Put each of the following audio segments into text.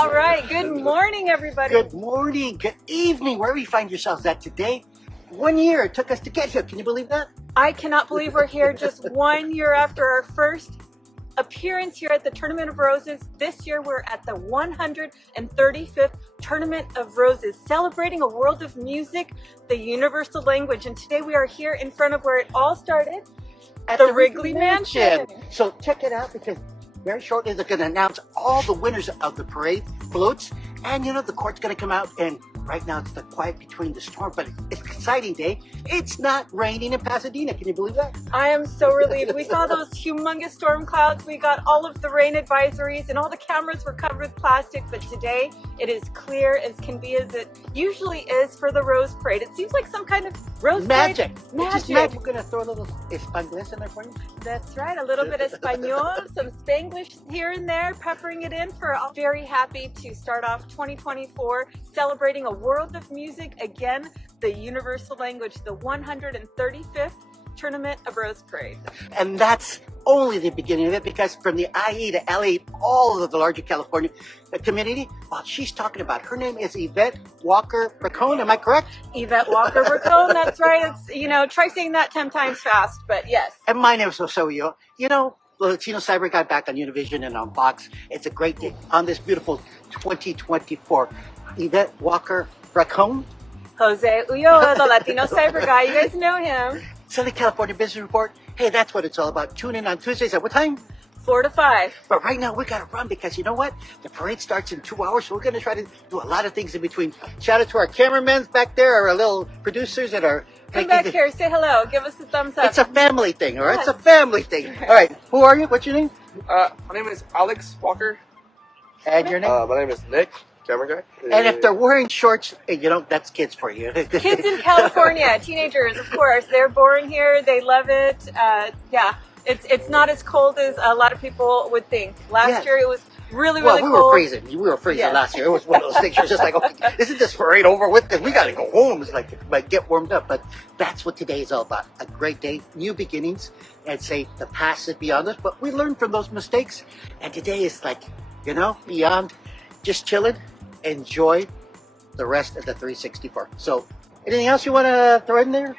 All right, good morning, everybody. Good morning, good evening, wherever you find yourselves at today. 1 year it took us to get here. Can you believe that? I cannot believe we're here just 1 year after our first appearance here at the Tournament of Roses. This year we're at the 135th Tournament of Roses, celebrating a world of music, the universal language. And today we are here in front of where it all started, at the Wrigley Mansion. So check it out, because very shortly they're going to announce all the winners of the parade floats. And you know, the court's going to come out, and right now it's the quiet between the storm, but it's an exciting day. It's not raining in Pasadena. Can you believe that? I am so relieved. We saw those humongous storm clouds. We got all of the rain advisories, and all the cameras were covered with plastic. But today it is clear as can be, as it usually is for the Rose Parade. It seems like some kind of Rose Magic. Parade. It's just magic. We're going to throw a little Spanglish in there for you. That's right. A little bit of Espanol, some Spanglish here and there, peppering it in. I'm very happy to start off 2024 celebrating a world of music. Again, the universal language, the 135th Tournament of Rose Parade. And that's only the beginning of it, because from the IE to LA, all of the larger California community, well, she's talking about, her name is Yvette Walker Colunga, am I correct? Yvette Walker Colunga, that's right. It's, you know, try saying that 10 times fast, but yes. And my name is Osoyo. You know, Latino Cyber got back on Univision and on Fox. It's a great day on this beautiful 2024. Yvette Walker Colunga. Jose Ulloa, the Latino Cyber guy. You guys know him. Southern California Business Report. Hey, that's what it's all about. Tune in on Tuesdays at what time? 4 to 5. But right now we got to run, because you know what? The parade starts in 2 hours, so we're going to try to do a lot of things in between. Shout out to our cameramen back there, our little producers that are... Come back here, say hello, give us a thumbs up. It's a family thing, all right? Yes. It's a family thing. All right, who are you? What's your name? My name is Alex Walker. And your name? My name is Nick, camera guy. And if they're wearing shorts, you know, that's kids for you. Kids in California, teenagers, of course. They're born here, they love it. Yeah, it's not as cold as a lot of people would think. Last year it was really cold. We were freezing. We were freezing last year. It was one of those things. You're just like, okay, isn't this parade over with? We got to go home. It's like get warmed up. But that's what today is all about. A great day, new beginnings. And say the past is beyond us, but we learn from those mistakes. And today is like, you know, beyond just chilling. Enjoy the rest of the 364. So, anything else you want to throw in there?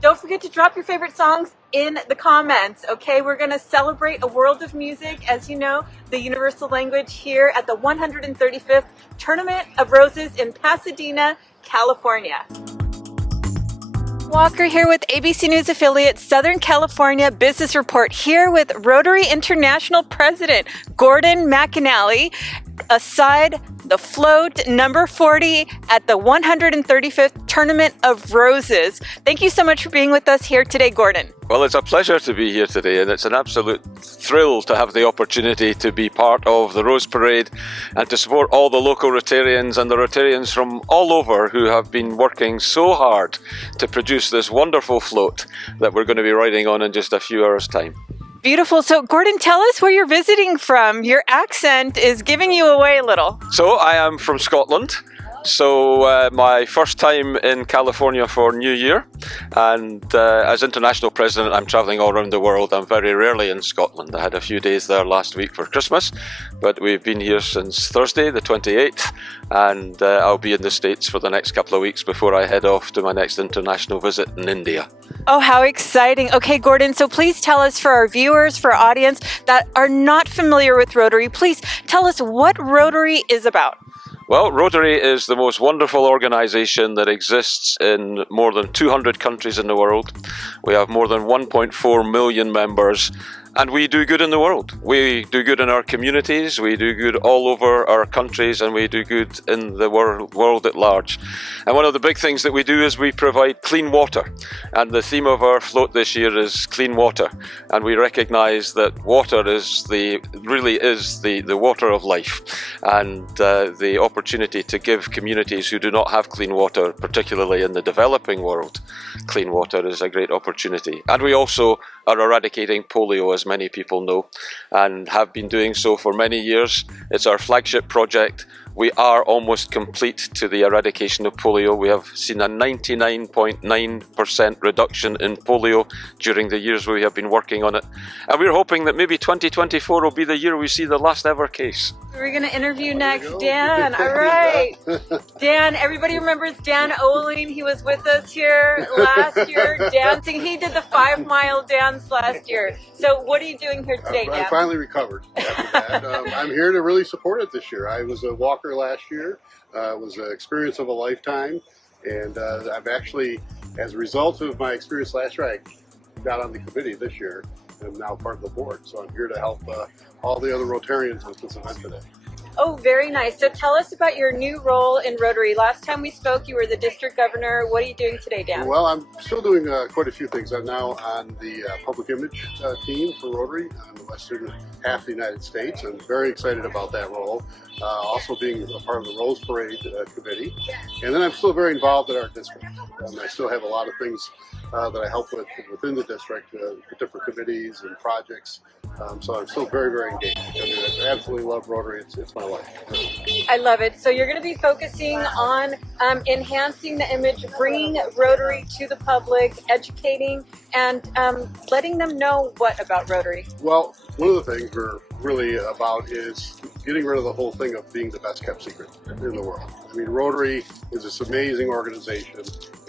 Don't forget to drop your favorite songs in the comments, okay? We're going to celebrate a world of music, as you know, the universal language, here at the 135th Tournament of Roses in Pasadena, California. Walker here with ABC News affiliate Southern California Business Report, here with Rotary International President Gordon McAnally, aside the float number 40 at the 135th Tournament of Roses. Thank you so much for being with us here today, Gordon. Well, it's a pleasure to be here today, and it's an absolute thrill to have the opportunity to be part of the Rose Parade and to support all the local Rotarians and the Rotarians from all over who have been working so hard to produce this wonderful float that we're going to be riding on in just a few hours' time. Beautiful. So, Gordon, tell us where you're visiting from. Your accent is giving you away a little. So, I am from Scotland. So, my first time in California for New Year, and as international president, I'm traveling all around the world. I'm very rarely in Scotland. I had a few days there last week for Christmas, but we've been here since Thursday, the 28th, and I'll be in the States for the next couple of weeks before I head off to my next international visit in India. Oh, how exciting. Okay, Gordon, so please tell us, for our viewers, for our audience that are not familiar with Rotary, please tell us what Rotary is about. Well, Rotary is the most wonderful organisation that exists in more than 200 countries in the world. We have more than 1.4 million members, and we do good in the world. We do good in our communities, we do good all over our countries, and we do good in the world at large. And one of the big things that we do is we provide clean water. And the theme of our float this year is clean water. And we recognise that water really is the water of life. And the opportunity to give communities who do not have clean water, particularly in the developing world, clean water is a great opportunity. And we also are eradicating polio, as many people know, and have been doing so for many years. It's our flagship project. We are almost complete to the eradication of polio. We have seen a 99.9% reduction in polio during the years we have been working on it. And we're hoping that maybe 2024 will be the year we see the last ever case. We're going to interview next Dan. All right. Dan, everybody remembers Dan Oling. He was with us here last year dancing. He did the 5-mile dance last year. So what are you doing here today, Dan? I finally recovered after that. I'm here to really support it this year. I was a walker last year. It was an experience of a lifetime. And I've actually, as a result of my experience last year, I got on the committee this year. I'm now part of the board. So I'm here to help all the other Rotarians with this event today. Oh, very nice. So tell us about your new role in Rotary. Last time we spoke, you were the district governor. What are you doing today, Dan? Well, I'm still doing quite a few things. I'm now on the public image team for Rotary on the western half of the United States. I'm very excited about that role. Also being a part of the Rose Parade committee. And then I'm still very involved in our district. I still have a lot of things that I help with within the district, different committees and projects. So I'm still very, very engaged. I mean, I absolutely love Rotary. It's my life. I love it. So you're going to be focusing on enhancing the image, bringing Rotary to the public, educating, and letting them know what about Rotary. Well, one of the things we're really about is getting rid of the whole thing of being the best kept secret in the world. I mean, Rotary is this amazing organization,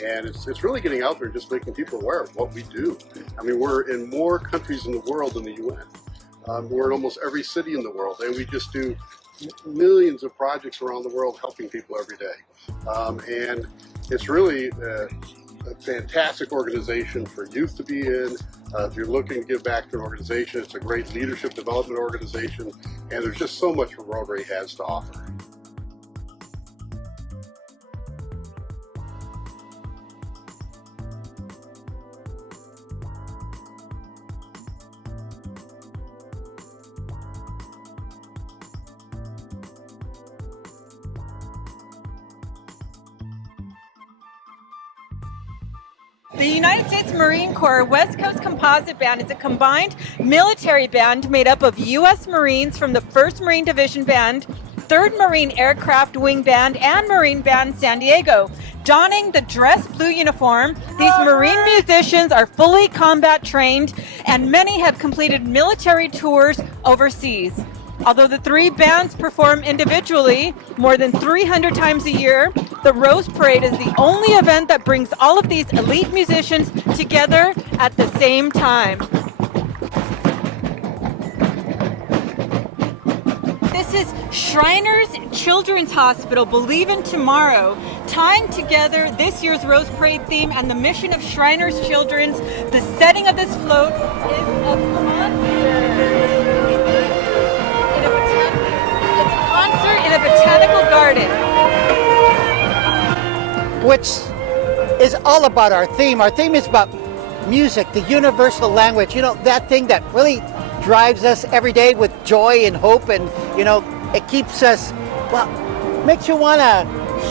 and it's really getting out there and just making people aware of what we do. I mean, we're in more countries in the world than the UN. We're in almost every city in the world, and we just do millions of projects around the world helping people every day. And it's really a fantastic organization for youth to be in. If you're looking to give back to an organization, it's a great leadership development organization, and there's just so much Rotary has to offer. The United States Marine Corps West Coast Composite Band is a combined military band made up of U.S. Marines from the 1st Marine Division Band, 3rd Marine Aircraft Wing Band, and Marine Band San Diego. Donning the dress blue uniform, these Marine musicians are fully combat trained, and many have completed military tours overseas. Although the 3 bands perform individually more than 300 times a year, the Rose Parade is the only event that brings all of these elite musicians together at the same time. This is Shriners Children's Hospital, Believe in Tomorrow, tying together this year's Rose Parade theme and the mission of Shriners Children's. The setting of this float is a concert in a botanical garden. Which is all about our theme. Our theme is about music, the universal language. You know, that thing that really drives us every day with joy and hope, and, you know, it keeps us, well, makes you want to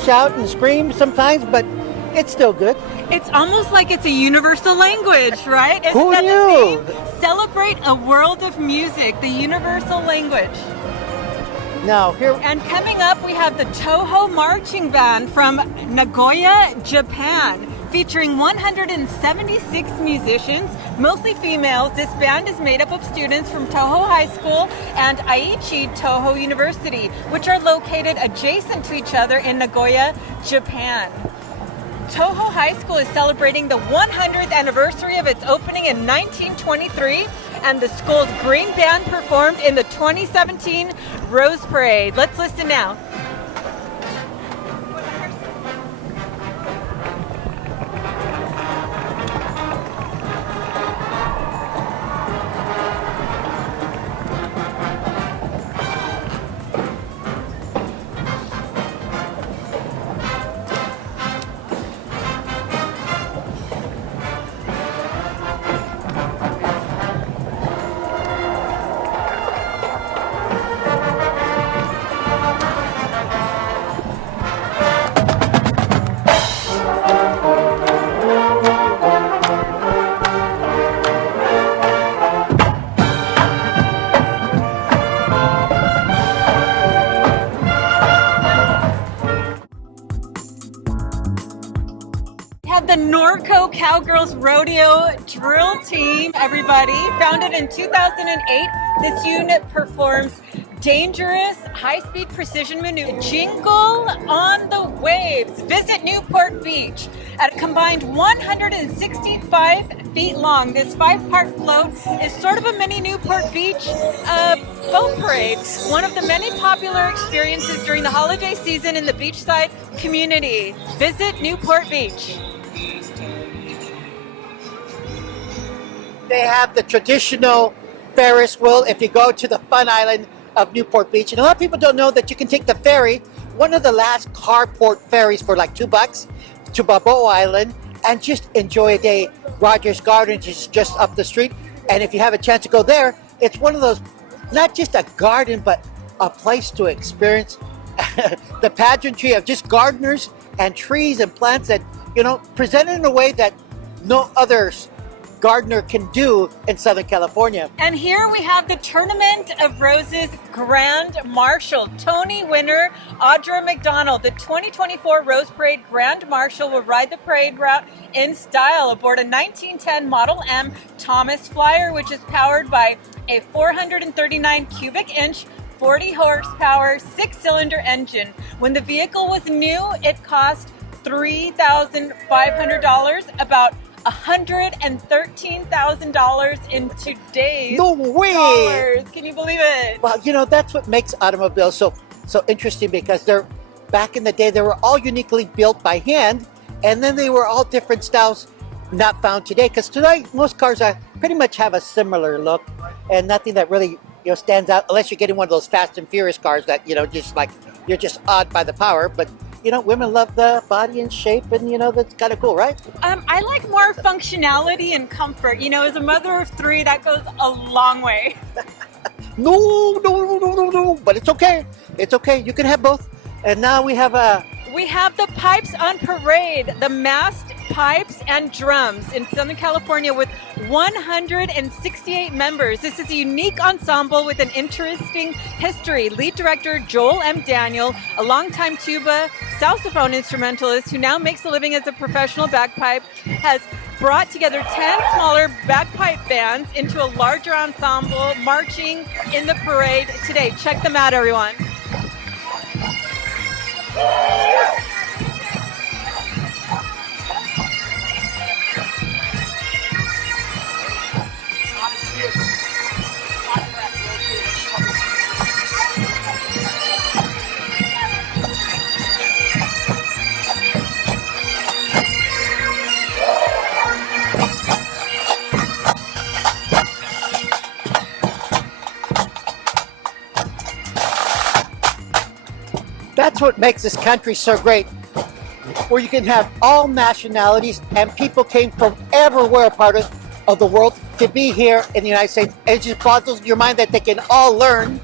shout and scream sometimes, but it's still good. It's almost like it's a universal language, right? Isn't Who that knew? the theme? Celebrate a world of music, the universal language. Now, here, And coming up, we have the Toho Marching Band from Nagoya, Japan, featuring 176 musicians, mostly females. This band is made up of students from Toho High School and Aichi Toho University, which are located adjacent to each other in Nagoya, Japan. Toho High School is celebrating the 100th anniversary of its opening in 1923, and the school's Green Band performed in the 2017 Rose Parade. Let's listen now. Norco Cowgirls Rodeo Drill Team, everybody. Founded in 2008, this unit performs dangerous, high-speed precision maneuver. Jingle on the waves. Visit Newport Beach. At a combined 165 feet long, this 5-part float is sort of a mini Newport Beach boat parade. One of the many popular experiences during the holiday season in the beachside community. Visit Newport Beach. They have the traditional Ferris wheel if you go to the fun island of Newport Beach. And a lot of people don't know that you can take the ferry, one of the last carport ferries for like $2 to Balboa Island and just enjoy a day. Rogers Gardens is just up the street. And if you have a chance to go there, it's one of those, not just a garden, but a place to experience the pageantry of just gardeners and trees and plants that, you know, presented in a way that no other gardener can do in Southern California. And here we have the Tournament of Roses Grand Marshal. Tony winner Audra McDonald, the 2024 Rose Parade Grand Marshal, will ride the parade route in style aboard a 1910 Model M Thomas Flyer, which is powered by a 439 cubic inch 40 horsepower 6-cylinder engine. When the vehicle was new, it cost $3,500, about $113,000 in today's dollars. Can you believe it? Well, you know, that's what makes automobiles so interesting, because they're, back in the day, they were all uniquely built by hand, and then they were all different styles not found today. Because today, most cars are pretty much have a similar look, and nothing that really, you know, stands out, unless you're getting one of those Fast and Furious cars that, you know, just like, you're just awed by the power. But you know, women love the body and shape, and you know, that's kind of cool, right? I like more functionality and comfort. You know, as a mother of 3, that goes a long way. No, but it's okay. It's okay. You can have both. And now we have the Pipes on Parade, the masked pipes and drums in Southern California with 168 members. This is a unique ensemble with an interesting history. Lead director Joel M. Daniel, a longtime tuba saxophone instrumentalist who now makes a living as a professional bagpipe, has brought together 10 smaller bagpipe bands into a larger ensemble marching in the parade today. Check them out, everyone. That's what makes this country so great, where you can have all nationalities and people came from everywhere part of the world to be here in the United States. And it just boggles your mind that they can all learn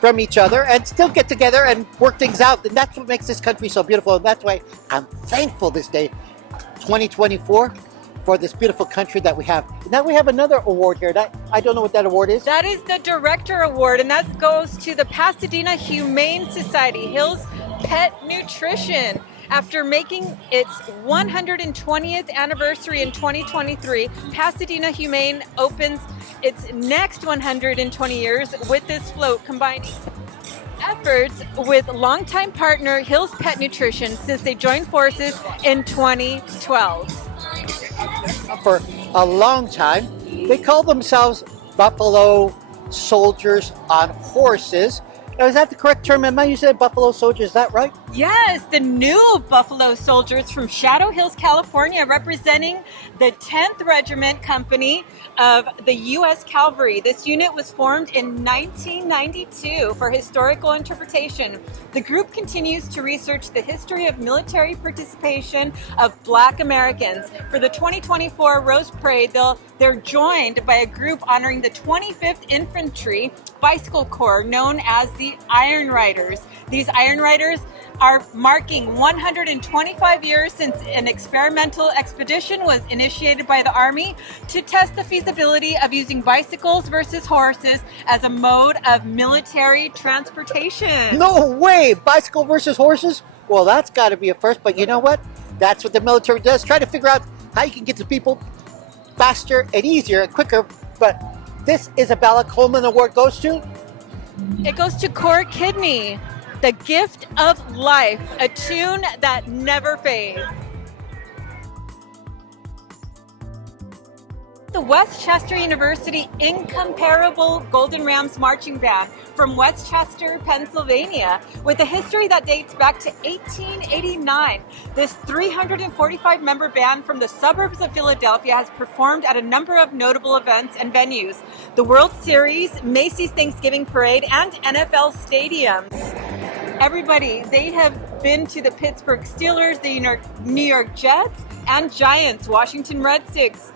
from each other and still get together and work things out. And that's what makes this country so beautiful. And that's why I'm thankful this day, 2024, for this beautiful country that we have. Now we have another award here. I don't know what that award is. That is the Director Award, and that goes to the Pasadena Humane Society, Hill's Pet Nutrition. After making its 120th anniversary in 2023, Pasadena Humane opens its next 120 years with this float, combining efforts with longtime partner Hill's Pet Nutrition since they joined forces in 2012. For a long time, they call themselves Buffalo Soldiers on Horses. Now, is that the correct term? Am I using Buffalo Soldiers? Is that right? Yes, the new Buffalo Soldiers from Shadow Hills, California, representing the 10th Regiment Company of the U.S. Cavalry. This unit was formed in 1992 for historical interpretation. The group continues to research the history of military participation of Black Americans. For the 2024 Rose Parade, they're joined by a group honoring the 25th Infantry Bicycle Corps, known as the Iron Riders. These Iron Riders are marking 125 years since an experimental expedition was initiated by the Army to test the feasibility of using bicycles versus horses as a mode of military transportation. No way! Bicycle versus horses? Well, that's got to be a first, but you know what? That's what the military does. Try to figure out how you can get to people faster and easier and quicker. But this Isabella Coleman Award goes to? It goes to Core Kidney, The Gift of Life, a tune that never fades. The Westchester University Incomparable Golden Rams Marching Band from Westchester, Pennsylvania, with a history that dates back to 1889. This 345-member band from the suburbs of Philadelphia has performed at a number of notable events and venues: the World Series, Macy's Thanksgiving Parade, and NFL stadiums. Everybody, they have been to the Pittsburgh Steelers, the New York Jets, and Giants, Washington Redskins.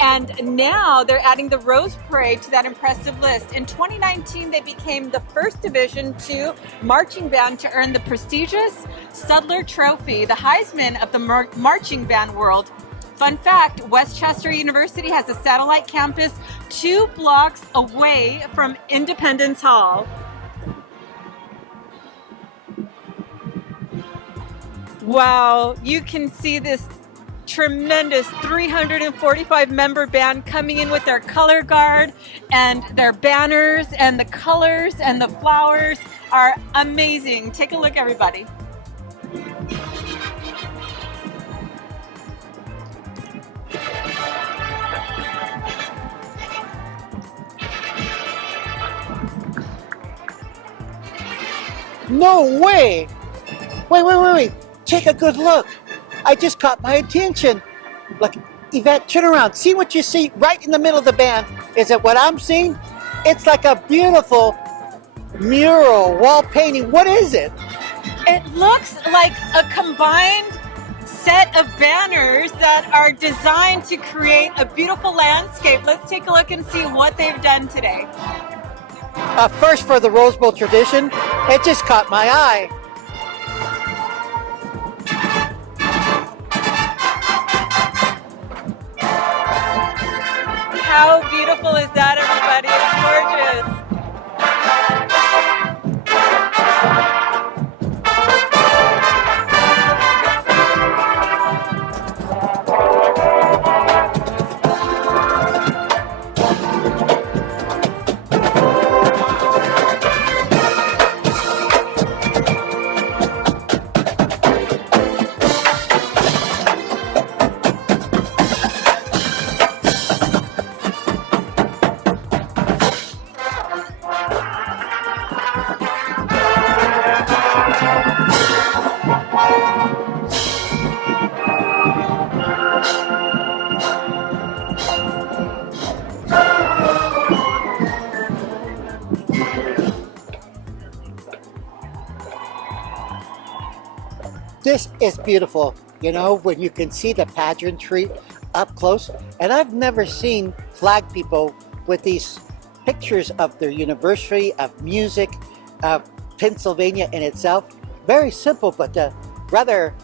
And now they're adding the Rose Parade to that impressive list. In 2019, they became the first Division II marching band to earn the prestigious Sudler Trophy, the Heisman of the marching band world. Fun fact, Westchester University has a satellite campus 2 blocks away from Independence Hall. Wow, you can see this tremendous 345 member band coming in with their color guard and their banners, and the colors and the flowers are amazing. Take a look, everybody. No way! Wait. Take a good look. I just caught my attention. Look, Yvette, turn around. See what you see right in the middle of the band. Is it what I'm seeing? It's like a beautiful mural, wall painting. What is it? It looks like a combined set of banners that are designed to create a beautiful landscape. Let's take a look and see what they've done today. First for the Rose Bowl tradition, it just caught my eye. How beautiful is that, everybody? It's gorgeous. This is beautiful, you know, when you can see the pageantry up close. And I've never seen flag people with these pictures of their university, of music, of Pennsylvania in itself. Very simple, but rather,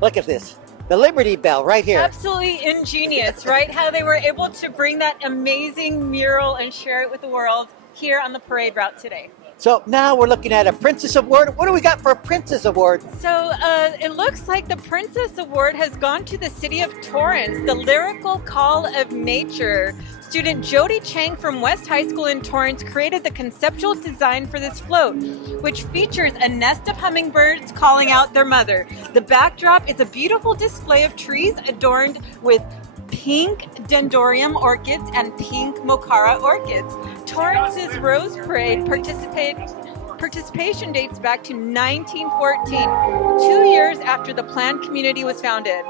look at this. The Liberty Bell right here. Absolutely ingenious, right? How they were able to bring that amazing mural and share it with the world here on the parade route today. So now we're looking at a Princess Award. What do we got for a Princess Award? So it looks like the Princess Award has gone to the city of Torrance, the Lyrical Call of Nature. Student Jody Chang from West High School in Torrance created the conceptual design for this float, which features a nest of hummingbirds calling out their mother. The backdrop is a beautiful display of trees adorned with pink dendrobium orchids and pink mocara orchids. Torrance's Rose Parade participation dates back to 1914, 2 years after the planned community was founded.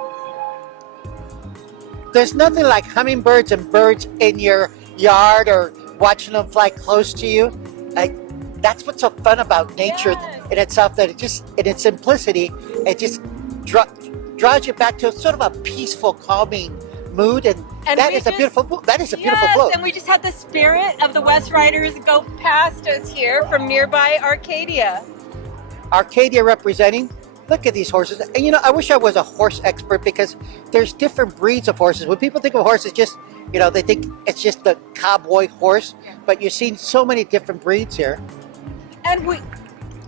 There's nothing like hummingbirds and birds in your yard or watching them fly close to you. That's what's so fun about nature in itself, that it just, in its simplicity, it just draws you back to sort of a peaceful, calming mood, and that is a beautiful float. And we just had the spirit of the West Riders go past us here from nearby Arcadia. Arcadia representing. Look at these horses. And you know, I wish I was a horse expert, because there's different breeds of horses. When people think of horses, just, you know, they think it's just the cowboy horse, but you're seeing so many different breeds here. And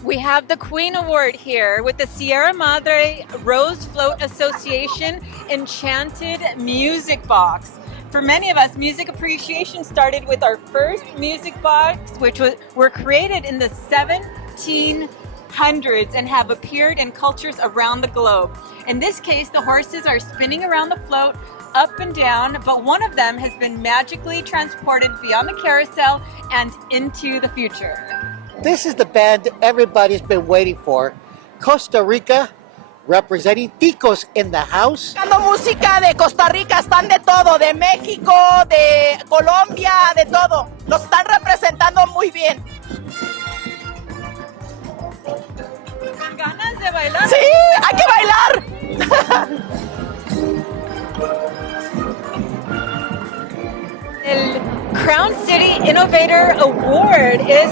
We have the Queen Award here with the Sierra Madre Rose Float Association Enchanted Music Box. For many of us, music appreciation started with our first music box, which were created in the 1700s and have appeared in cultures around the globe. In this case, the horses are spinning around the float up and down, but one of them has been magically transported beyond the carousel and into the future. This is the band everybody's been waiting for. Costa Rica, representing Ticos in the house. Música de Costa Rica, están de todo, de México, de Colombia, de todo. Nos están representando muy bien. ¿Con ganas de bailar? ¡Sí! ¡Hay que bailar! El Crown City Innovator Award es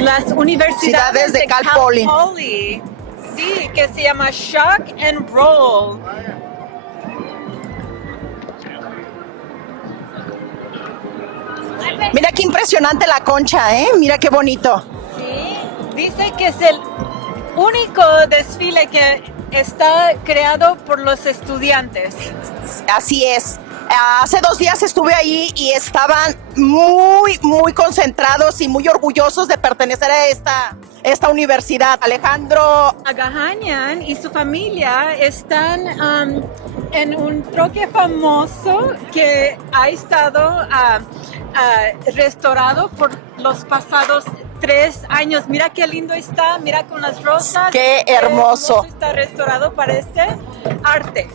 las universidades de Cal Poly. Sí, que se llama Shock and Roll. Mira qué impresionante la concha, ¿eh? Mira qué bonito. Sí, dice que es el único desfile que está creado por los estudiantes. Así es. Hace 2 días estuve ahí y estaban muy concentrados y muy orgullosos de pertenecer a esta universidad. Alejandro Agahañan y su familia están en un troque famoso que ha estado restaurado por los pasados 3 años. Mira qué lindo está, mira con las rosas. ¡Qué hermoso! Está restaurado, parece arte.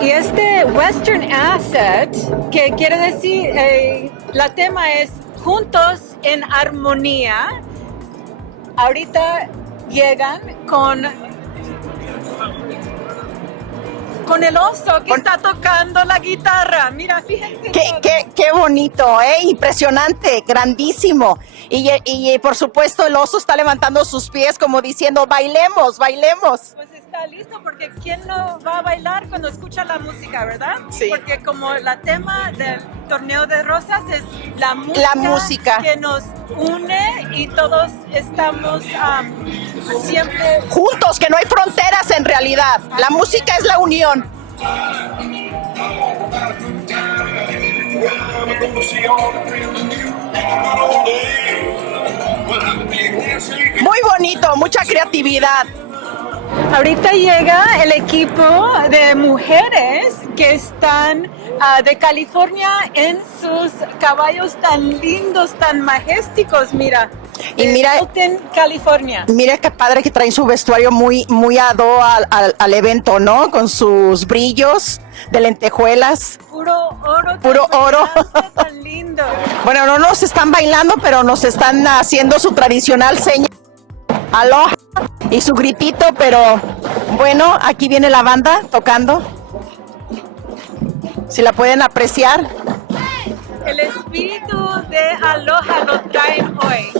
Y este Western Asset, que quiere decir, la tema es juntos en armonía. Ahorita llegan con el oso que está tocando la guitarra. Mira, fíjense. Qué bonito, impresionante, grandísimo. Y por supuesto el oso está levantando sus pies como diciendo, bailemos, bailemos. Pues está listo, porque ¿quién no va a bailar cuando escucha la música, verdad? Sí. Porque como la tema del torneo de rosas es la música que nos une y todos estamos siempre juntos, que no hay fronteras en realidad. La música es la unión. Muy bonito, mucha creatividad. Ahorita llega el equipo de mujeres que están de California en sus caballos tan lindos, tan majesticos, mira. Y mira, en California. Mira qué padre que traen su vestuario muy ad hoc al evento, ¿no? Con sus brillos de lentejuelas. Puro oro. Puro oro. Tan lindo. Bueno, no nos están bailando, pero nos están haciendo su tradicional seña. Aloha y su gritito, pero bueno, aquí viene la banda tocando. Si la pueden apreciar. El espíritu de Aloha lo traen hoy.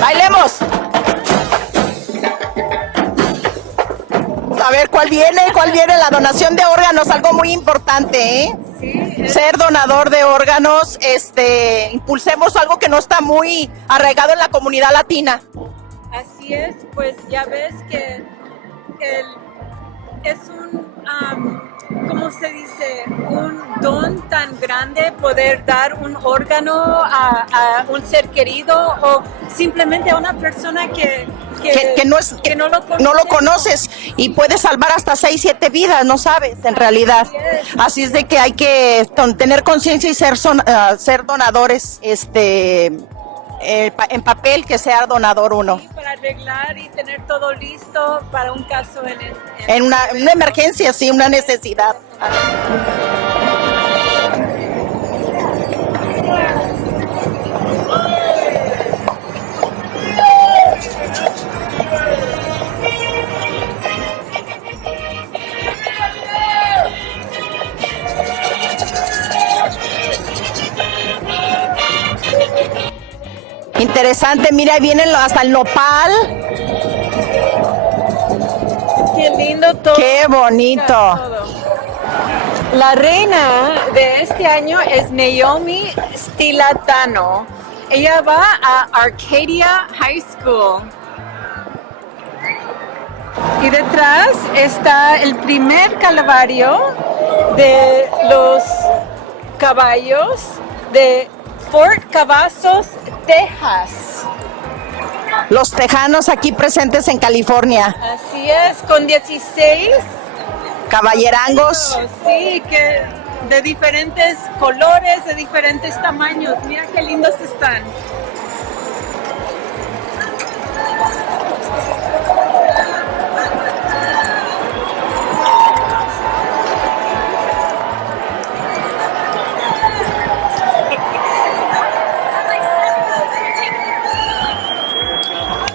¡Bailemos! A ver, ¿cuál viene? La donación de órganos, algo muy importante, ¿eh? Sí, Ser donador de órganos, impulsemos algo que no está muy arraigado en la comunidad latina. así es, pues ya ves que es un, ¿cómo se dice? Un don tan grande poder dar un órgano a un ser querido o simplemente a una persona que no lo conoces y puedes salvar hasta 6, 7 vidas, no sabes en realidad. Así es de que hay que tener conciencia y ser donadores en papel, que sea donador uno. Sí, para arreglar y tener todo listo para un caso en una emergencia, sí, una necesidad. interesante. Mira, ahí vienen hasta el nopal. Qué lindo todo. Qué bonito. Todo. La reina de este año es Naomi Stilatano. Ella va a Arcadia High School. Y detrás está el primer calvario de los caballos de Fort Cavazos, Texas. Los tejanos aquí presentes en California. Así es, con 16 Caballerangos. sí, que de diferentes colores, de diferentes tamaños. Mira qué lindos están.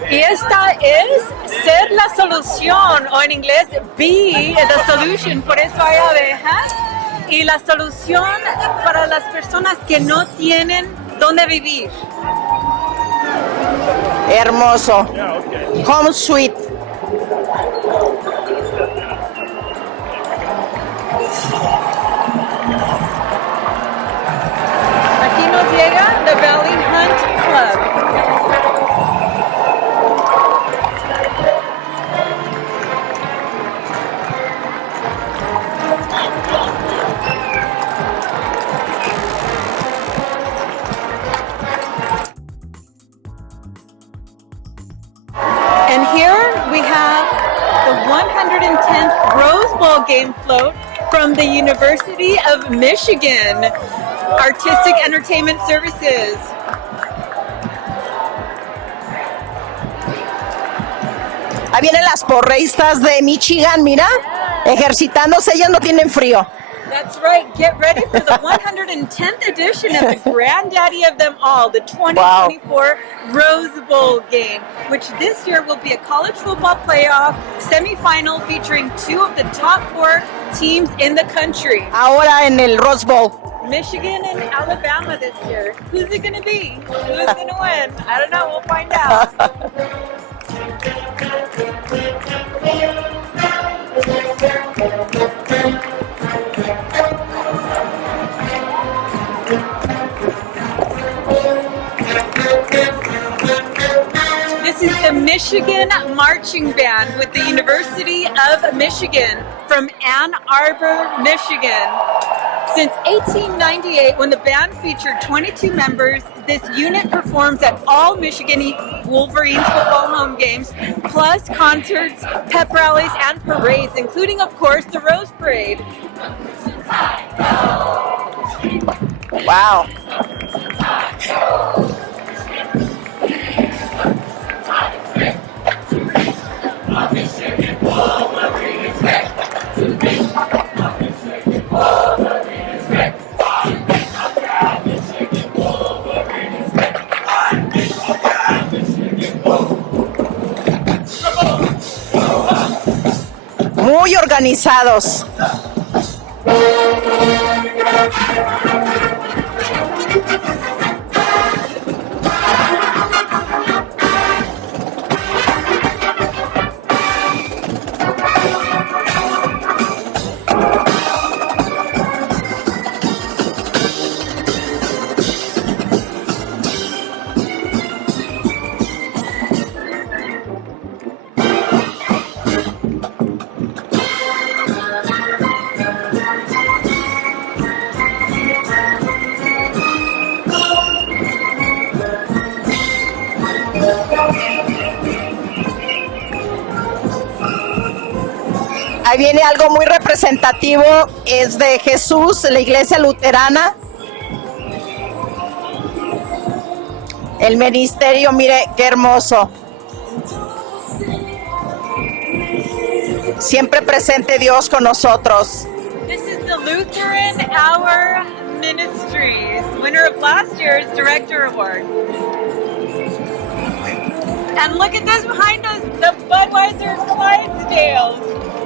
Y esta es ser la solución, o en inglés, be the solution. Por eso hay abejas. Y la solución para las personas que no tienen dónde vivir. Hermoso. Home Sweet. Aquí nos llega The Valley Hunt Club. And here we have the 110th Rose Bowl game float from the University of Michigan Artistic Entertainment Services. Ahí vienen las porristas de Michigan, mira, ejercitándose, ellas no tienen frío. That's right. Get ready for the 110th edition of the granddaddy of them all, the 2024 Rose Bowl game, which this year will be a college football playoff semifinal featuring two of the top 4 teams in the country. Ahora en el Rose Bowl. Michigan and Alabama this year. Who's it going to be? Who's going to win? I don't know. We'll find out. This is the Michigan Marching Band with the University of Michigan from Ann Arbor, Michigan. Since 1898, when the band featured 22 members, this unit performs at all Michigan Wolverines football home games, plus concerts, pep rallies, and parades, including, of course, the Rose Parade. Wow. Muy organizados. Ahí viene algo muy representativo, es de Jesús, la iglesia luterana. El ministerio, mire qué hermoso. Siempre presente Dios con nosotros. This is the Lutheran Hour Ministries, winner of last year's Director Award. And look at this behind us, the Budweiser Clydesdales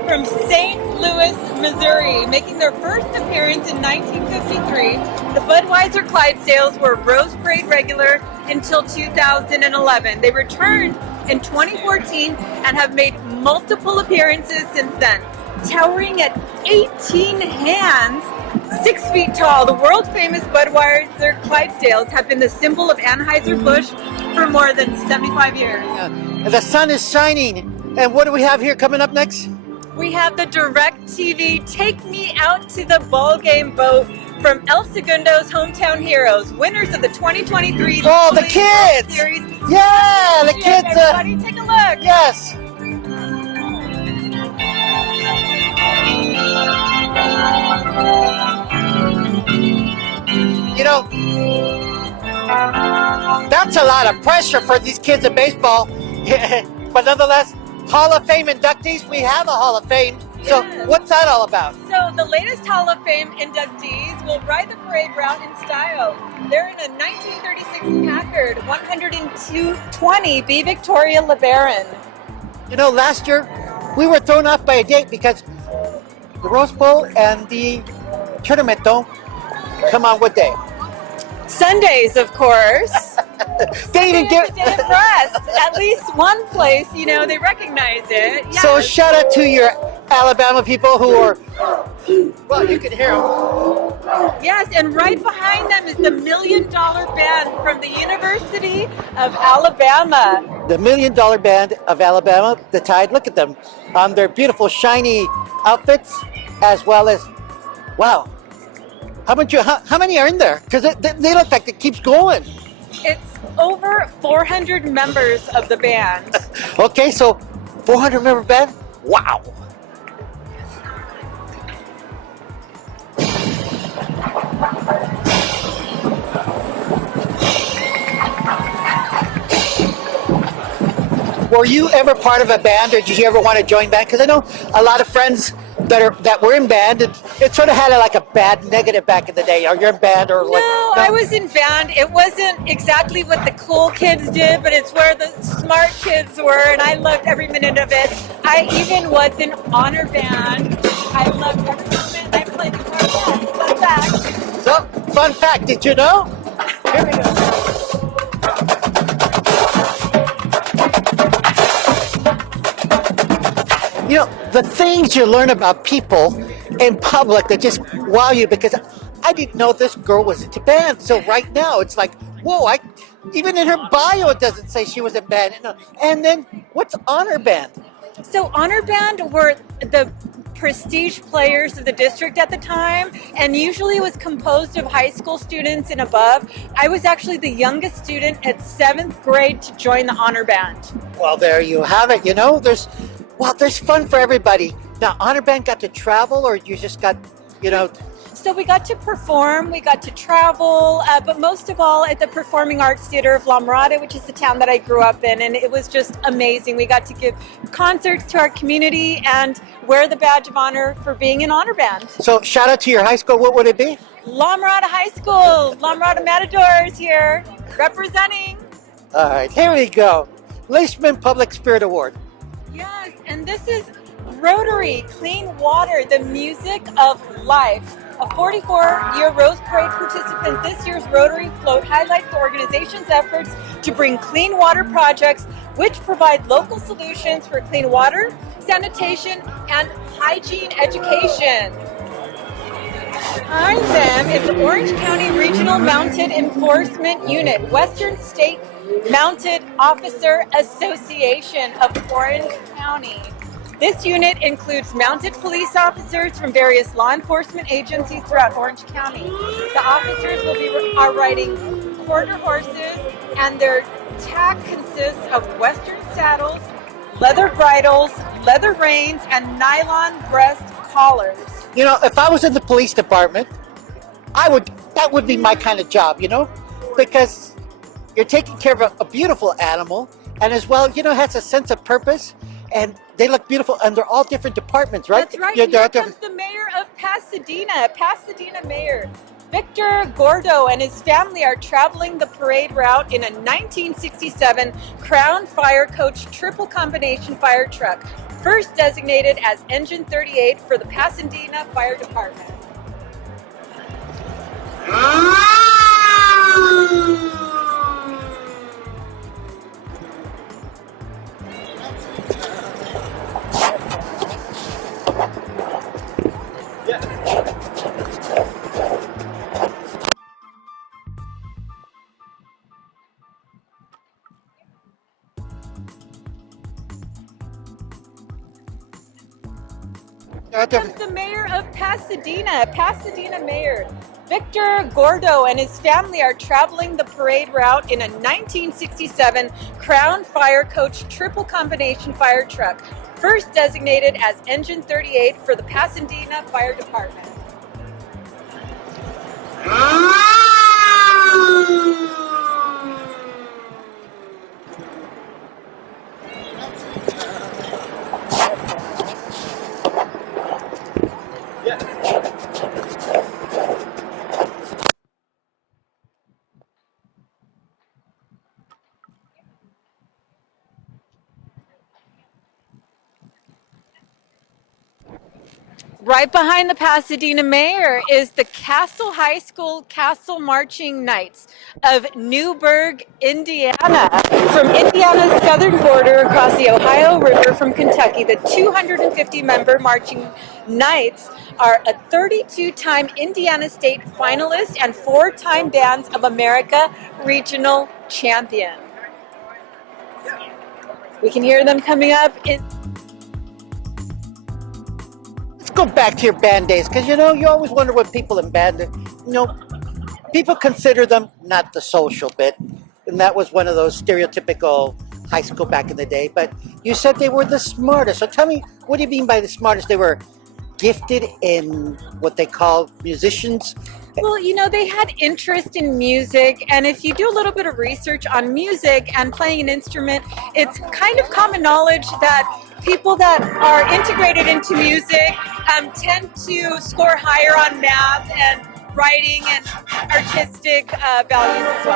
from St. Louis, Missouri, making their first appearance in 1953. The Budweiser Clydesdales were a Rose Parade regular until 2011. They returned in 2014 and have made multiple appearances since then. Towering at 18 hands, 6 feet tall, the world famous Budweiser Clydesdales have been the symbol of Anheuser-Busch for more than 75 years. The sun is shining. And what do we have here coming up next? We have the DirecTV Take Me Out to the Ball Game boat from El Segundo's Hometown Heroes, winners of the 2023 Oh, the World kids! Series. Yeah, the kids. Everybody, take a look. Yes. You know, that's a lot of pressure for these kids in baseball. But nonetheless, Hall of Fame inductees, we have a Hall of Fame. So Yes. what's that all about? So the latest Hall of Fame inductees will ride the parade route in style. They're in a 1936 Packard 120 B Victoria LeBaron. You know, last year we were thrown off by a date because the Rose Bowl and the tournament don't come on what day? Sundays, of course. They didn't It's a get. day of rest. At least one place, you know, they recognize it. Yes. So shout out to your Alabama people who are. Well, you can hear them. Yes, and right behind them is the $1 Million Band from the University of Alabama. The $1 Million Band of Alabama, the Tide. Look at them on their beautiful shiny outfits, as well as, wow. How many are in there? Because they look like it keeps going. It's over 400 members of the band. Okay, so 400 member band. Wow. Were you ever part of a band, or did you ever want to join band? Because I know a lot of friends that were in band, and it sort of had like a bad negative back in the day. Are you in band or what? No, I was in band. It wasn't exactly what the cool kids did, but it's where the smart kids were, and I loved every minute of it. I even was in honor band. I loved every moment. I played the cornet. Fun fact. So, fun fact, did you know? Here we go. You know, the things you learn about people in public that just wow you, because I didn't know this girl was into band. So right now it's like, whoa, even in her bio it doesn't say she was in band. And then what's honor band? So honor band were the prestige players of the district at the time, and usually it was composed of high school students and above. I was actually the youngest student at 7th grade to join the honor band. Well, there you have it. You know, there's fun for everybody. Now, honor band got to travel, or you just got, you know? So we got to perform, we got to travel, but most of all at the Performing Arts Theater of La Mirada, which is the town that I grew up in, and it was just amazing. We got to give concerts to our community and wear the badge of honor for being an honor band. So shout out to your high school. What would it be? La Mirada High School, La Mirada Matadors here, representing. All right, here we go. Leishman Public Spirit Award. Yes, and this is Rotary Clean Water, the music of life. A 44-year Rose Parade participant, this year's Rotary Float highlights the organization's efforts to bring clean water projects which provide local solutions for clean water, sanitation, and hygiene education. Behind them is the Orange County Regional Mounted Enforcement Unit, Western State Mounted Officer Association of Orange County. This unit includes mounted police officers from various law enforcement agencies throughout Orange County. The officers are riding quarter horses, and their tack consists of Western saddles, leather bridles, leather reins, and nylon breast collars. You know, if I was in the police department, that would be my kind of job, you know, because you're taking care of a beautiful animal, and as well, you know, has a sense of purpose, and they look beautiful, and they're all different departments, right? That's right. Yeah, Here comes the mayor of Pasadena Mayor. Victor Gordo and his family are traveling the parade route in a 1967 Crown Fire Coach triple combination fire truck, first designated as Engine 38 for the Pasadena Fire Department. Here comes the mayor of Pasadena, Pasadena Mayor. Victor Gordo and his family are traveling the parade route in a 1967 Crown Fire Coach triple combination fire truck, first designated as Engine 38 for the Pasadena Fire Department. Right behind the Pasadena Mayor is the Castle High School Castle Marching Knights of Newburgh, Indiana. From Indiana's southern border across the Ohio River from Kentucky, the 250-member Marching Knights are a 32-time Indiana State finalist and 4-time Bands of America regional champion. We can hear them coming up in... Go back to your band days, because you always wonder what people in band, people consider them not the social bit, and that was one of those stereotypical high school back in the day. But you said they were the smartest. So tell me, what do you mean by the smartest? They were gifted in what they call musicians. Well, they had interest in music, and if you do a little bit of research on music and playing an instrument, it's kind of common knowledge that people that are integrated into music tend to score higher on math and writing and artistic values as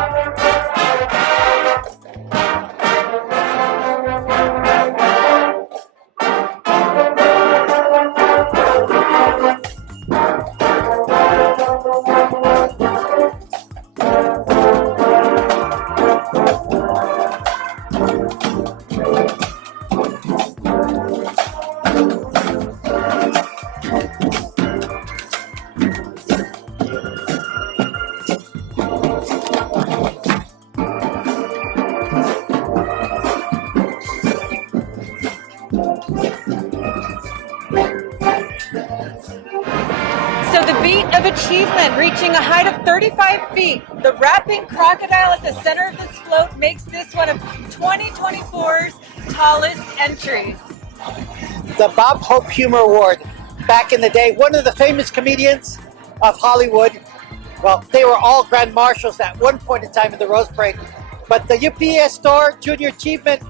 of achievement, reaching a height of 35 feet. The rapping crocodile at the center of this float makes this one of 2024's tallest entries. The Bob Hope Humor Award. Back in the day, one of the famous comedians of Hollywood, well, they were all grand marshals at one point in time in the Rose Parade, but the UPS store Junior Achievement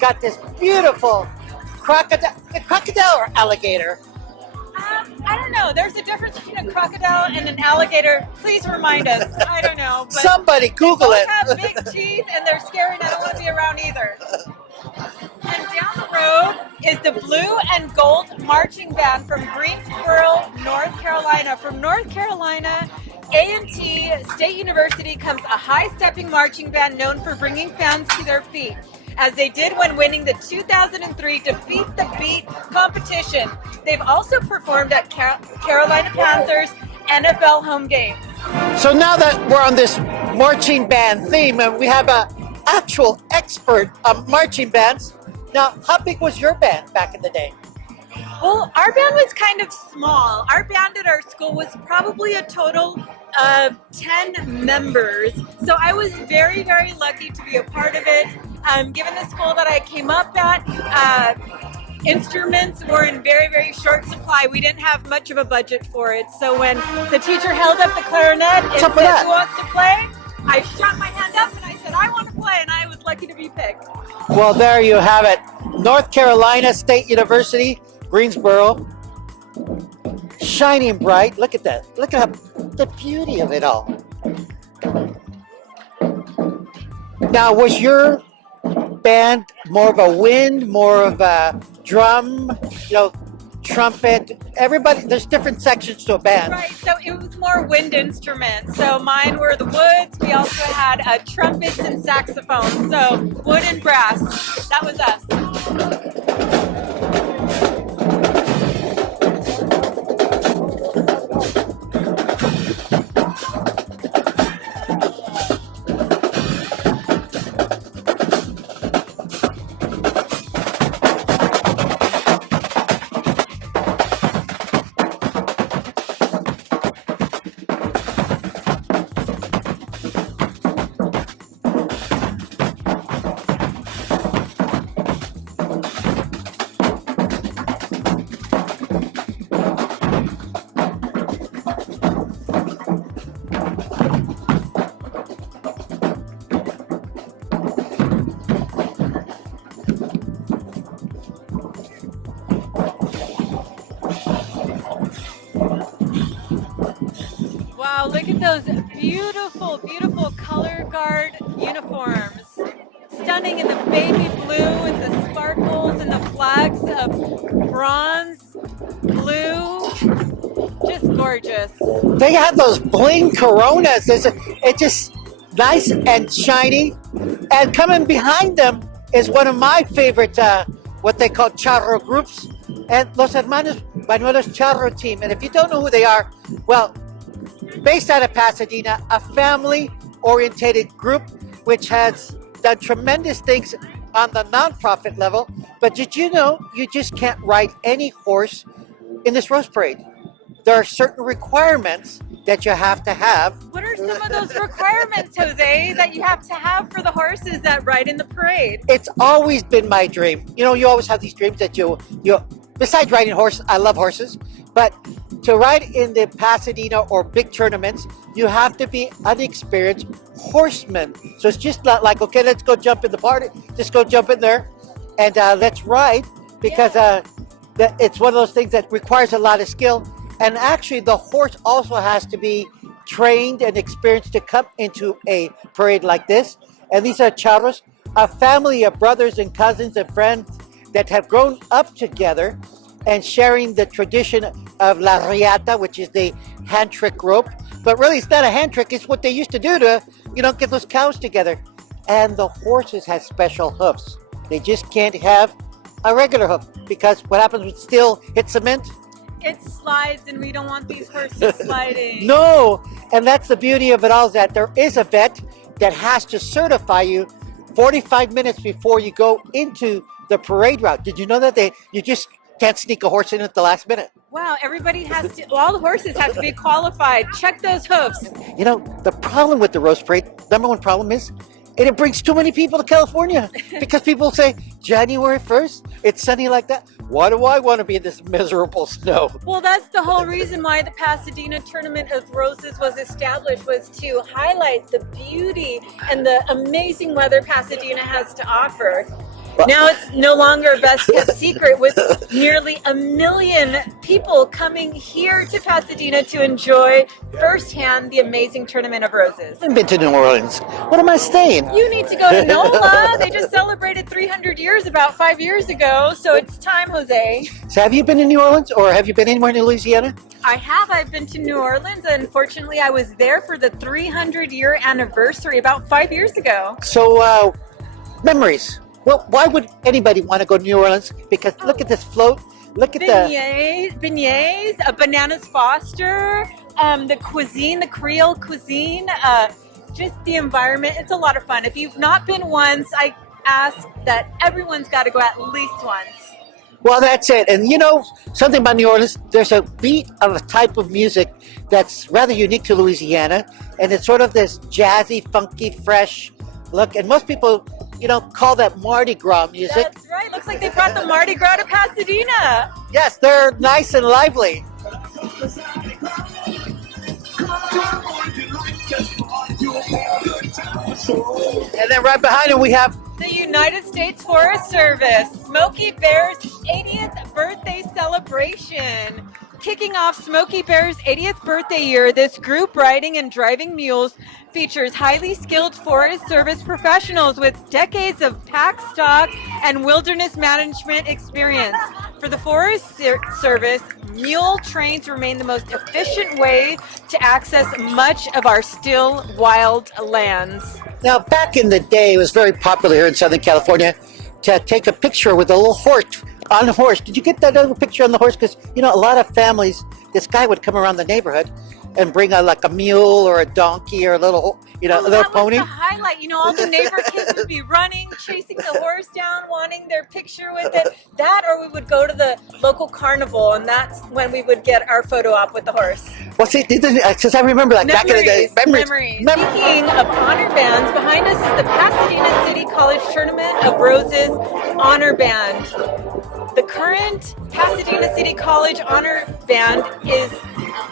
got this beautiful crocodile or alligator? I don't know. There's a difference between a crocodile and an alligator. Please remind us. I don't know. But somebody Google it. They have big teeth and they're scary and I don't want to be around either. And down the road is the Blue and Gold Marching Band from Greensboro, North Carolina. From North Carolina, A&T State University comes a high-stepping marching band known for bringing fans to their feet, as they did when winning the 2003 Defeat the Beat competition. They've also performed at Carolina Panthers NFL home games. So now that we're on this marching band theme, and we have an actual expert on marching bands, now how big was your band back in the day? Well, our band was kind of small. Our band at our school was probably a total of 10 members. So I was very, very lucky to be a part of it. Given the school that I came up at, instruments were in very, very short supply. We didn't have much of a budget for it. So when the teacher held up the clarinet and said, "Who wants to play?" I shot my hand up and I said, "I want to play," and I was lucky to be picked. Well, there you have it. North Carolina State University, Greensboro. Shining bright. Look at that. Look at the beauty of it all. Now, was your band more of a wind, more of a drum, trumpet? Everybody, there's different sections to a band. Right, so it was more wind instruments. So mine were the woods. We also had trumpets and saxophones. So wood and brass. That was us. those beautiful, beautiful color guard uniforms. Stunning in the baby blue with the sparkles and the flags of bronze, blue. Just gorgeous. They have those bling coronas. It's just nice and shiny. And coming behind them is one of my favorite, what they call charro groups, and Los Hermanos Bañuelos Charro Team. And if you don't know who they are, well, based out of Pasadena, a family-orientated group which has done tremendous things on the nonprofit level. But did you know you just can't ride any horse in this Rose Parade? There are certain requirements that you have to have. What are some of those requirements, Jose, that you have to have for the horses that ride in the parade? It's always been my dream. You know, you always have these dreams that you besides riding horses, I love horses, but to ride in the Pasadena or big tournaments, you have to be an experienced horseman. So it's just not like, okay, let's go jump in the party, just go jump in there and let's ride, because it's one of those things that requires a lot of skill. And actually, the horse also has to be trained and experienced to come into a parade like this. And these are charros, a family of brothers and cousins and friends that have grown up together and sharing the tradition of la riata, which is the hand trick rope. But really, it's not a hand trick. It's what they used to do to, get those cows together. And the horses have special hoofs. They just can't have a regular hoof, because what happens when steel hits cement? It slides, and we don't want these horses sliding. No, and that's the beauty of it all, is that there is a vet that has to certify you 45 minutes before you go into the parade route. Did you know that you just can't sneak a horse in at the last minute? Wow, everybody has to, all the horses have to be qualified. Check those hoofs. The problem with the Rose Parade, number one problem is, it brings too many people to California, because people say, January 1st, it's sunny like that. Why do I want to be in this miserable snow? Well, that's the whole reason why the Pasadena Tournament of Roses was established, was to highlight the beauty and the amazing weather Pasadena has to offer. Now it's no longer a best kept secret, with nearly 1 million people coming here to Pasadena to enjoy firsthand the amazing Tournament of Roses. I haven't been to New Orleans. What am I saying? You need to go to NOLA. They just celebrated 300 years about 5 years ago, so it's time, Jose. So have you been in New Orleans, or have you been anywhere in Louisiana? I have. I've been to New Orleans. Unfortunately, I was there for the 300-year anniversary about 5 years ago. So, memories. Well, why would anybody want to go to New Orleans? Because look at this float. Look at beignets, bananas Foster, the cuisine, the Creole cuisine, just the environment. It's a lot of fun. If you've not been once, I ask that everyone's got to go at least once. Well, that's it. And something about New Orleans, there's a beat of a type of music that's rather unique to Louisiana. And it's sort of this jazzy, funky, fresh look. And most people, call that Mardi Gras music. That's right. Looks like they brought the Mardi Gras to Pasadena. Yes, they're nice and lively. And then right behind them we have the United States Forest Service, Smokey Bear's 80th birthday celebration. Kicking off Smokey Bear's 80th birthday year, this group riding and driving mules features highly skilled Forest Service professionals with decades of pack stock and wilderness management experience. For the Forest Service, mule trains remain the most efficient way to access much of our still wild lands. Now, back in the day, it was very popular here in Southern California to take a picture with a little horse. On the horse. Did you get that little picture on the horse? Because, a lot of families, this guy would come around the neighborhood and bring a mule or a donkey or a little, a little pony. That was the highlight. All the neighbor kids would be running, chasing the horse down, wanting their picture with it. That, or we would go to the local carnival, and that's when we would get our photo op with the horse. Well, see, because I remember back in the day. Memories. Speaking of honor bands, behind us is the Pasadena City College Tournament of Roses Honor Band. The current Pasadena City College Honor Band is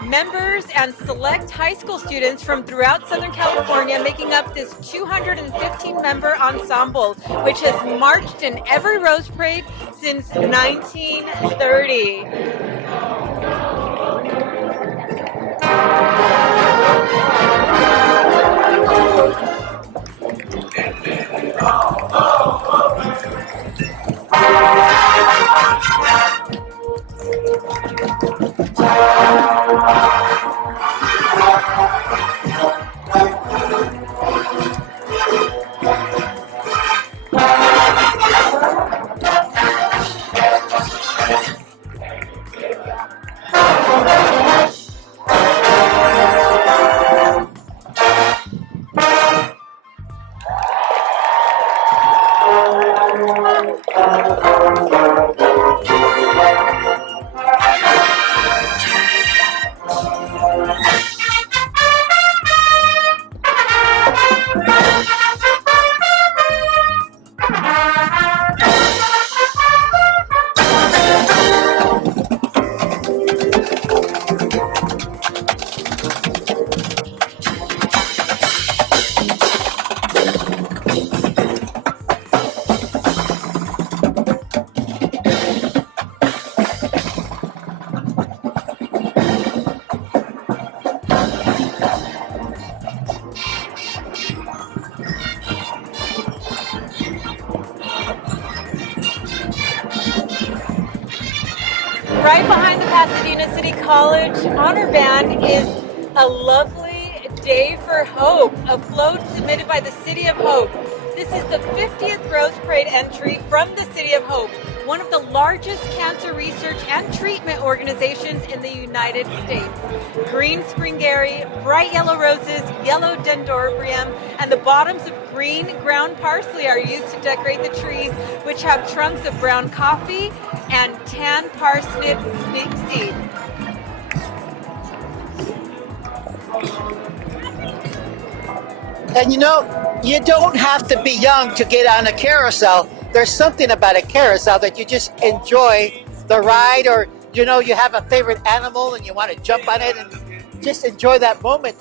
members and select high school students from throughout Southern California, making up this 215-member ensemble, which has marched in every Rose Parade since 1930. right behind the Pasadena City College Honor Band is a lovely Day for Hope, a float submitted by the City of Hope. This is the 50th Rose Parade entry from the City of Hope, one of the largest cancer research and treatment organizations in the United States. Green springberry, bright yellow roses, yellow dendrobium, and the bottoms of green ground parsley are used to decorate the trees, which have trunks of brown coffee and tan parsnip seed. And you know, you don't have to be young to get on a carousel. There's something about a carousel that you just enjoy the ride, or you know, you have a favorite animal and you want to jump on it and just enjoy that moment.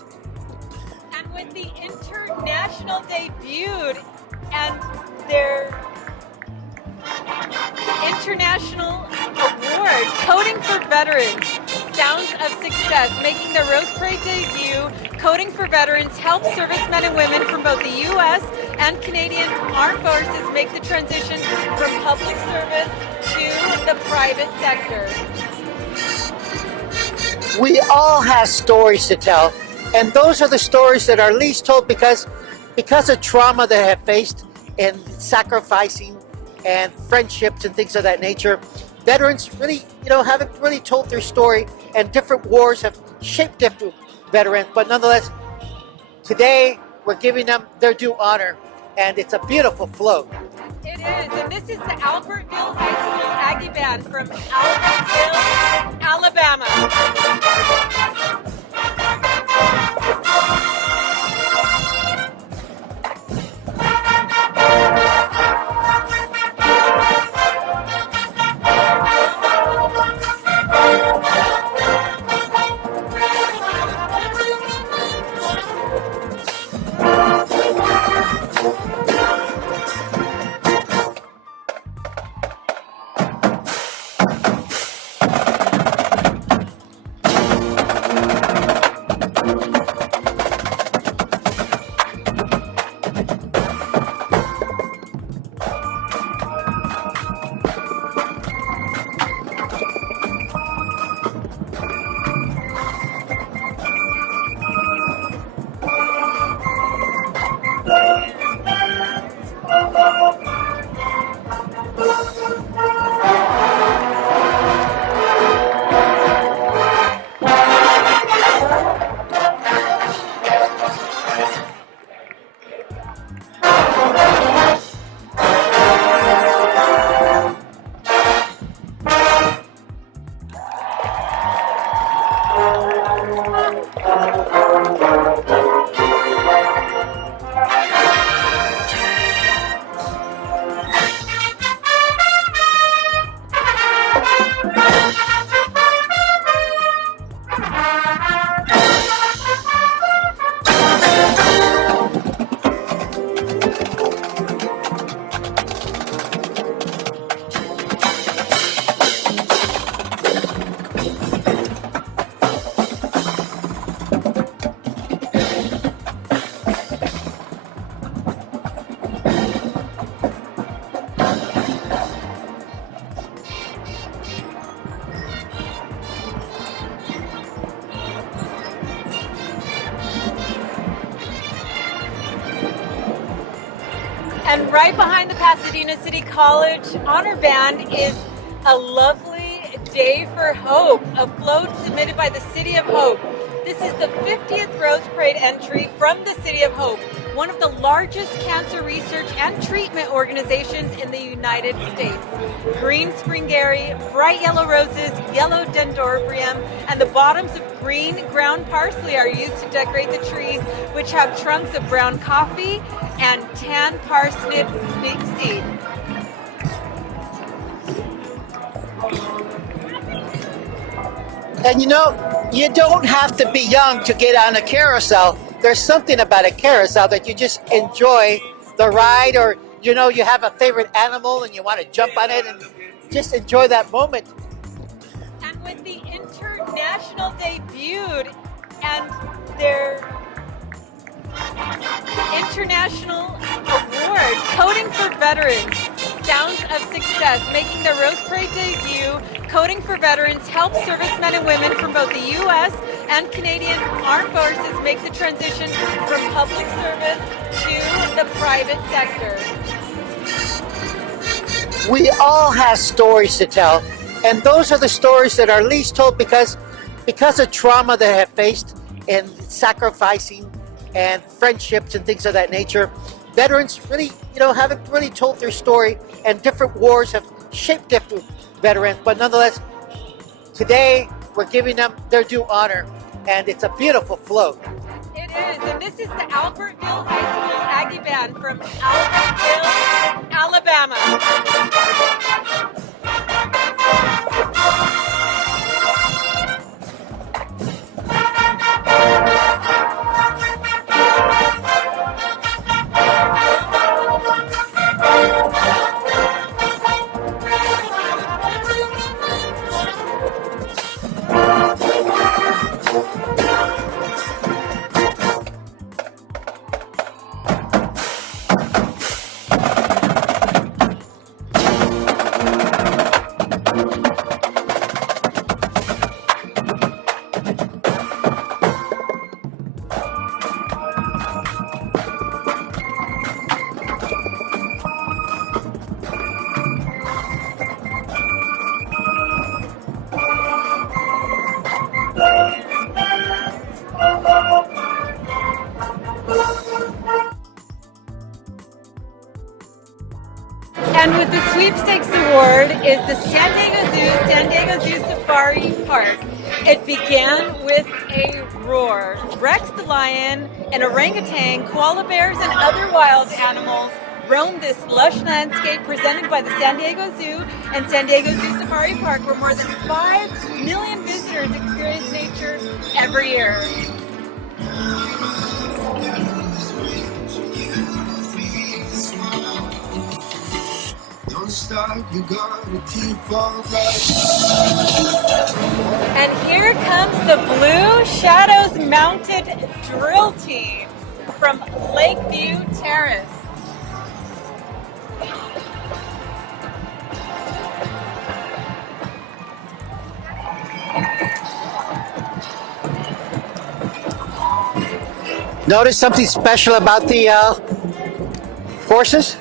And with the international debuted and their international award, Coding for Veterans, Sounds of Success, making their Rose Parade debut. Coding for Veterans helps servicemen and women from both the U.S. and Canadian Armed Forces make the transition from public service to the private sector. We all have stories to tell, and those are the stories that are least told because of trauma that have faced and sacrificing and friendships and things of that nature. Veterans really, haven't really told their story, and different wars have shaped different veterans. But nonetheless, today we're giving them their due honor, and it's a beautiful float. It is, and this is the Albertville High School Aggie Band from Albertville, Alabama. And right behind the Pasadena City College Honor Band is a lovely Day for Hope, a float submitted by the City of Hope. This is the 50th Rose Parade entry from the City of Hope, one of the largest cancer research and treatment organizations in the United States. Green springberry, bright yellow roses, yellow dendrobium, and the bottoms of green ground parsley are used to decorate the trees, which have trunks of brown coffee and tan parsnip seed. And you know, you don't have to be young to get on a carousel. There's something about a carousel that you just enjoy the ride, or you know, you have a favorite animal and you want to jump on it and just enjoy that moment. And with the international debuted and their international award, Coding for Veterans, Sounds of Success, making their Rose Parade debut, Coding for Veterans helps servicemen and women from both the U.S. and Canadian Armed Forces make the transition from public service to the private sector. We all have stories to tell, and those are the stories that are least told because of trauma that they have faced and sacrificing and friendships and things of that nature. Veterans really, haven't really told their story, and different wars have shaped different veterans. But nonetheless, today we're giving them their due honor, and it's a beautiful float. It is, and this is the Albertville High School Aggie Band from Albertville, Alabama. And with the Sweepstakes Award is the San Diego Zoo Safari Park. It began with a roar. Rex the lion, an orangutan, koala bears, and other wild animals roam this lush landscape presented by the San Diego Zoo and San Diego Zoo Safari Park, where more than 5 million visitors experience nature every year. You gotta keep on running. And here comes the Blue Shadows Mounted Drill Team from Lakeview Terrace. Notice something special about the horses?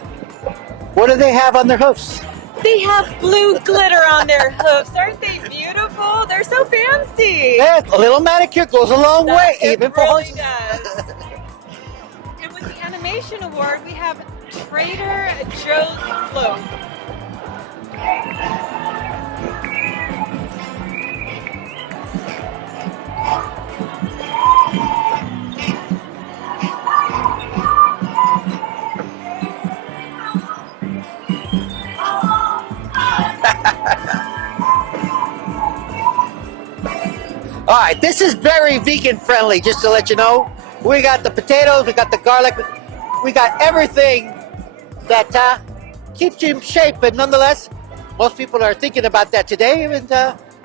What do they have on their hoofs? They have blue glitter on their hoofs. Aren't they beautiful? They're so fancy. Yeah, a little manicure goes a long way, It even for really horses. does. And with the Animation Award, we have Trader Joe's Float. All right, this is very vegan friendly, just to let you know. We got the potatoes, we got the garlic, we got everything that keeps you in shape, but nonetheless, most people are thinking about that today and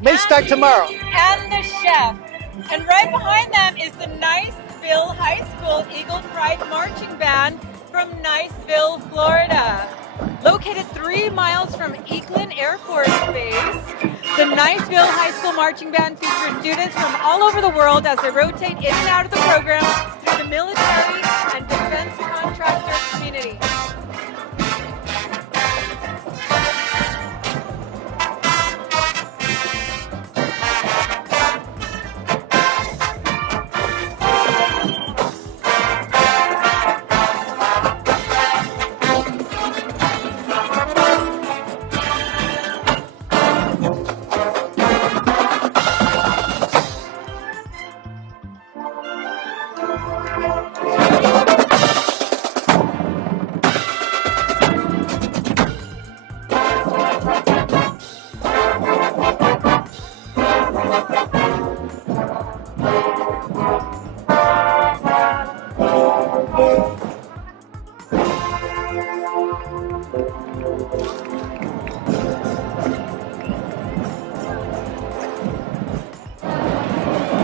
may start tomorrow. And the chef. And right behind them is the Niceville High School Eagle Pride Marching Band from Niceville, Florida. Located 3 miles from Eaglin Air Force Base, the Niceville High School Marching Band features students from all over the world as they rotate in and out of the program through the military and defense contractor community.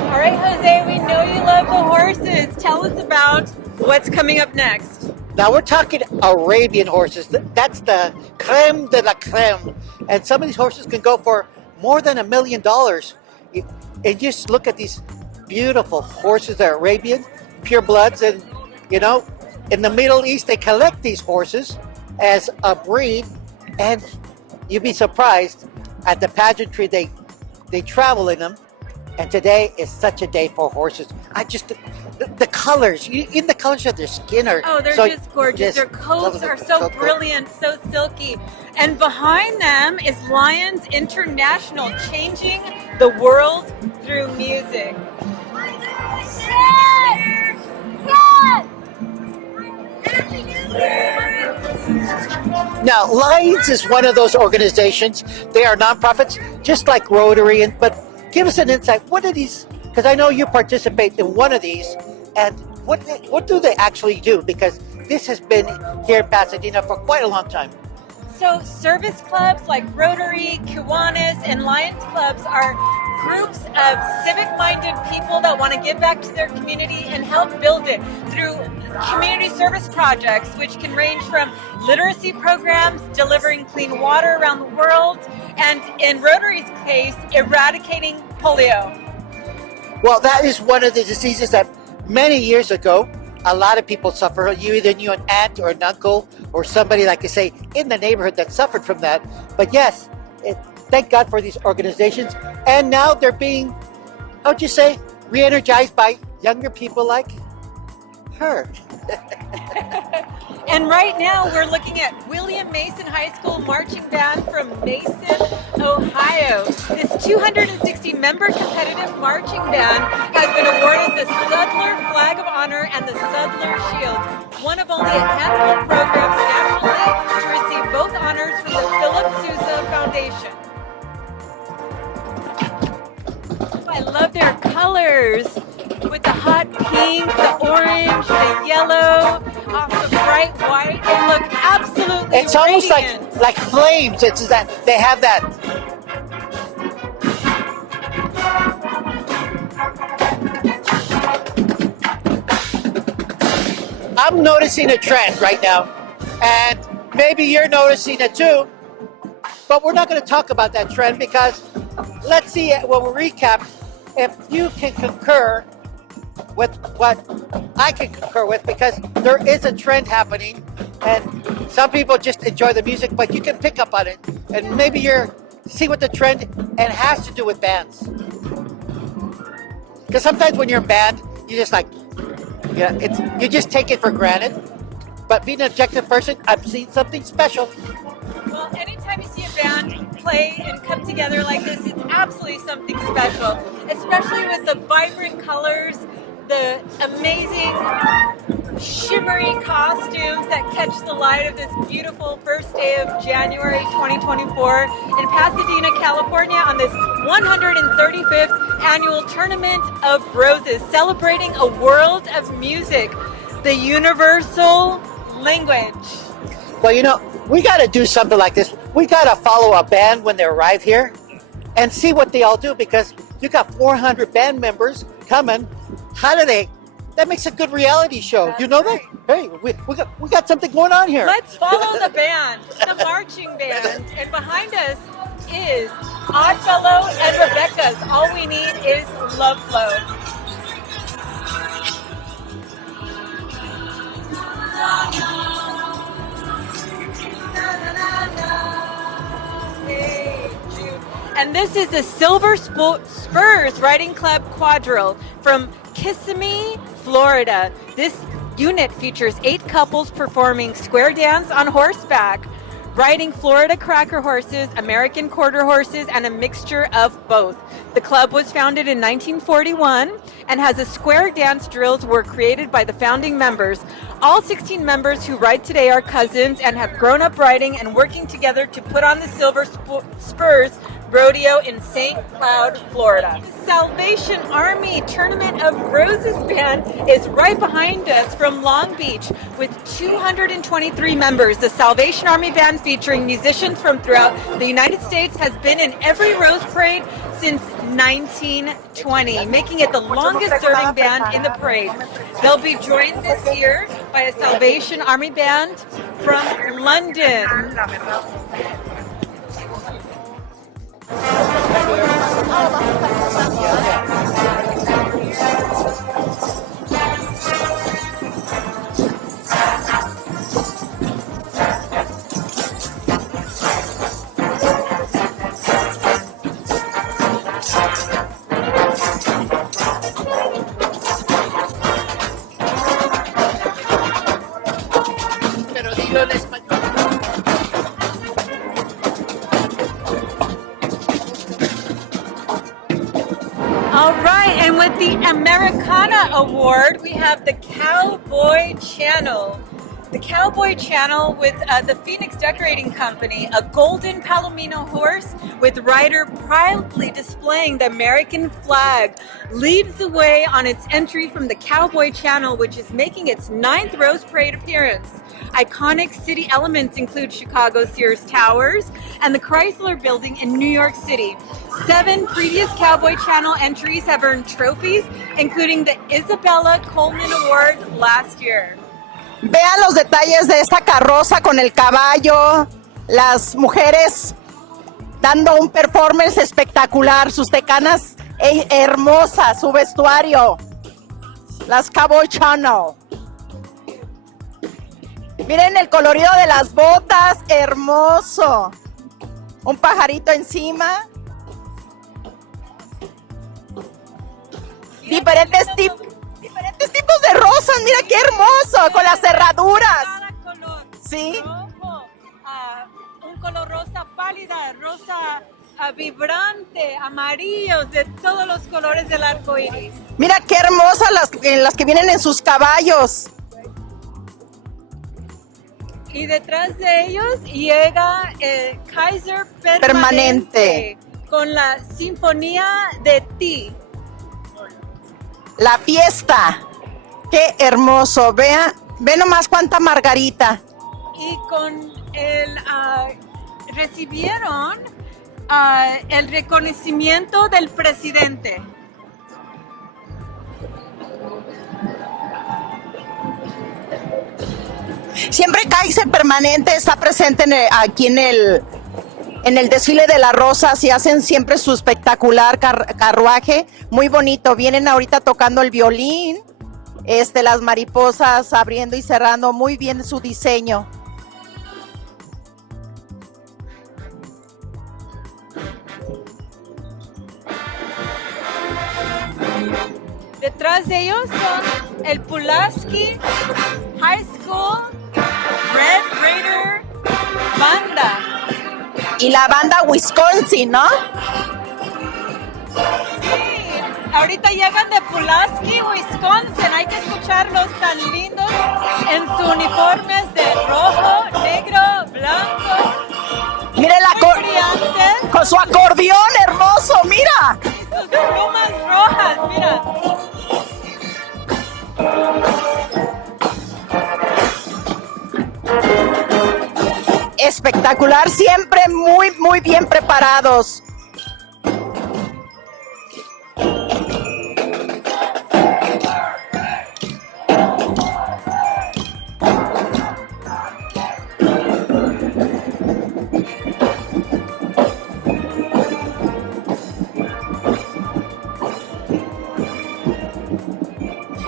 All right, Jose, we know you love the horses. Tell us about what's coming up next. Now we're talking Arabian horses. That's the creme de la creme. And some of these horses can go for more than $1 million. And just look at these beautiful horses that are Arabian, pure bloods. And, you know, in the Middle East, they collect these horses as a breed. And you'd be surprised at the pageantry they travel in them. And today is such a day for horses. The colors, in the colors of their skin are they're so, just gorgeous. Their coats are so so brilliant, so silky. And behind them is Lions International, changing the world through music. Now, Lions is one of those organizations. They are nonprofits, just like Rotary. But give us an insight. What are these? Because I know you participate in one of these, and what do they actually do? Because this has been here in Pasadena for quite a long time. So service clubs like Rotary, Kiwanis, and Lions clubs are groups of civic-minded people that want to give back to their community and help build it through community service projects, which can range from literacy programs, delivering clean water around the world, and in Rotary's case, eradicating polio. Well, that is one of the diseases that many years ago, a lot of people suffer. You either knew an aunt or an uncle or somebody, like I say, in the neighborhood that suffered from that. But yes, thank God for these organizations. And now they're being, how'd you say, re-energized by younger people like her. And right now we're looking at William Mason High School Marching Band from Mason, Ohio. This 260-member competitive marching band has been awarded the Sudler Flag of Honor and the Sudler Shield, one of only a handful of programs nationally to receive both honors from the Philip Sousa Foundation. I love their colors, with the hot pink, the orange, the yellow, off the bright white. They look absolutely It's almost radiant. like flames. It's that they have that. I'm noticing a trend right now, and maybe you're noticing it too, but we're not going to talk about that trend because let's see when we recap if you can concur with what I can concur with, because there is a trend happening and some people just enjoy the music, but you can pick up on it and maybe see what the trend and it has to do with bands. Because sometimes when you're in band, you just like, you just take it for granted. But being an objective person, I've seen something special. Well, anytime you see a band play and come together like this, it's absolutely something special, especially with the vibrant colors, the amazing shimmery costumes that catch the light of this beautiful first day of January 2024 in Pasadena, California, on this 135th annual Tournament of Roses, celebrating a world of music, the universal language. Well, we got to do something like this. We got to follow a band when they arrive here and see what they all do, because you got 400 band members coming. How do they? That makes a good reality show. That's you know right. that? Hey, we got something going on here. Let's follow the band, the marching band. And behind us is Oddfellow and Rebecca's All We Need Is Love Flow. And this is the Silver Spurs Riding Club Quadrille from Kissimmee, Florida. This unit features 8 couples performing square dance on horseback, riding Florida cracker horses, American quarter horses, and a mixture of both. The club was founded in 1941 and has a square dance drills were created by the founding members. All 16 members who ride today are cousins and have grown up riding and working together to put on the Silver Spurs Rodeo in St. Cloud, Florida. Salvation Army Tournament of Roses band is right behind us from Long Beach with 223 members. The Salvation Army band, featuring musicians from throughout the United States, has been in every Rose Parade since 1920, making it the longest serving band in the parade. They'll be joined this year by a Salvation Army band from London. All right, and with the Americana Award, we have the Cowboy Channel. The Cowboy Channel with the Phoenix Decorating Company, a golden Palomino horse with rider proudly displaying the American flag, leads the way on its entry from the Cowboy Channel, which is making its 9th Rose Parade appearance. Iconic city elements include Chicago's Sears Towers and the Chrysler Building in New York City. 7 previous Cowboy Channel entries have earned trophies, including the Isabella Coleman Award last year. Vean los detalles de esta carroza con el caballo, las mujeres dando un performance espectacular, sus tecanas hermosas, su vestuario, las Cowboy Channel. Miren el colorido de las botas, hermoso. Un pajarito encima. Diferentes tipos de rosas, mira qué hermoso, con las cerraduras. Cada color. Sí. Rojo, un color rosa pálida, rosa vibrante, amarillos, de todos los colores del arco iris. Mira qué hermosas las que vienen en sus caballos. Y detrás de ellos llega el Kaiser Permanente. con la Sinfonía de Ti. La fiesta. Qué hermoso. Ve nomás cuánta margarita. Y con el recibieron el reconocimiento del presidente. Siempre Kaiser Permanente está presente aquí en el desfile de las rosas y hacen siempre su espectacular carruaje, muy bonito. Vienen ahorita tocando el violín, las mariposas abriendo y cerrando, muy bien su diseño. Detrás de ellos son el Pulaski High School Red Raider Banda. Y la banda Wisconsin, ¿no? Sí, ahorita llegan de Pulaski, Wisconsin. Hay que escucharlos tan lindos en sus uniformes de rojo, negro, blanco. Mire brillantes. con su acordeón hermoso, mira. Y sus plumas rojas, mira. Espectacular, siempre muy bien preparados.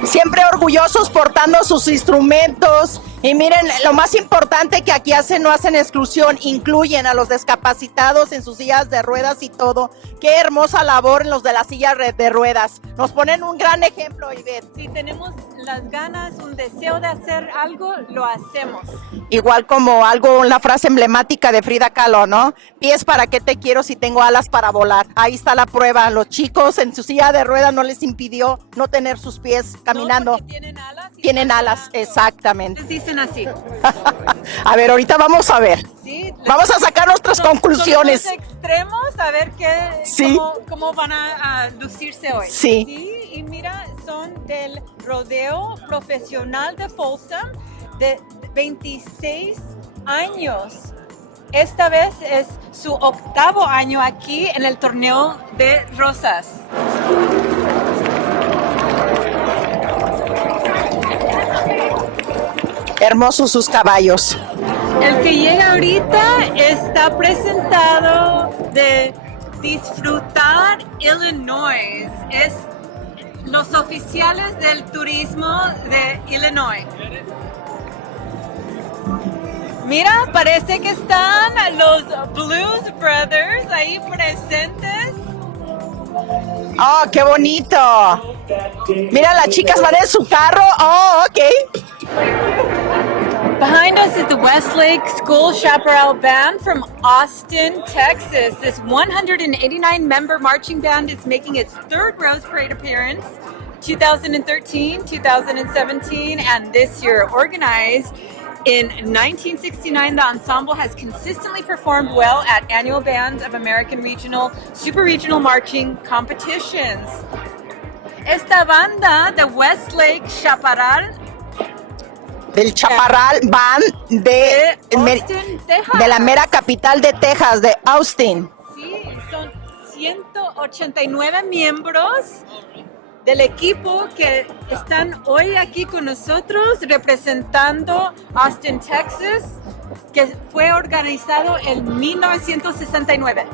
Siempre orgullosos portando sus instrumentos. Y miren, lo más importante que aquí no hacen exclusión, incluyen a los discapacitados en sus sillas de ruedas y todo. Qué hermosa labor en los de las sillas de ruedas. Nos ponen un gran ejemplo, Yvette. Si tenemos las ganas, un deseo de hacer algo, lo hacemos. Igual como una frase emblemática de Frida Kahlo, ¿no? Pies, ¿para qué te quiero si tengo alas para volar? Ahí está la prueba. Los chicos en su silla de ruedas no les impidió no tener sus pies caminando. No porque tienen alas, Tienen alas, exactamente. Les dicen así. A ver, ahorita vamos a ver. Sí, Vamos a sacar nuestras conclusiones. Son los extremos, a ver Sí. cómo van a lucirse hoy. Sí. Y mira, son del rodeo profesional de Folsom de 26 años. Esta vez es su 8º año aquí en el torneo de rosas. Hermosos sus caballos. El que llega ahorita está presentado de disfrutar Illinois. Es los oficiales del turismo de Illinois. Mira, parece que están los Blues Brothers ahí presentes. Oh, qué bonito. Mira, las chicas van en su carro. Oh, ok. Behind us is the Westlake School Chaparral Band from Austin, Texas. This 189-member marching band is making its 3rd Rose Parade appearance, 2013, 2017, and this year. Organized in 1969, the ensemble has consistently performed well at annual Bands of American Regional, Super Regional Marching competitions. Esta banda de Westlake Chaparral Del Chaparral van de Austin, Texas. la mera capital de Texas, de Austin. Sí, son 189 miembros del equipo que están hoy aquí con nosotros representando Austin, Texas, que fue organizado en 1969.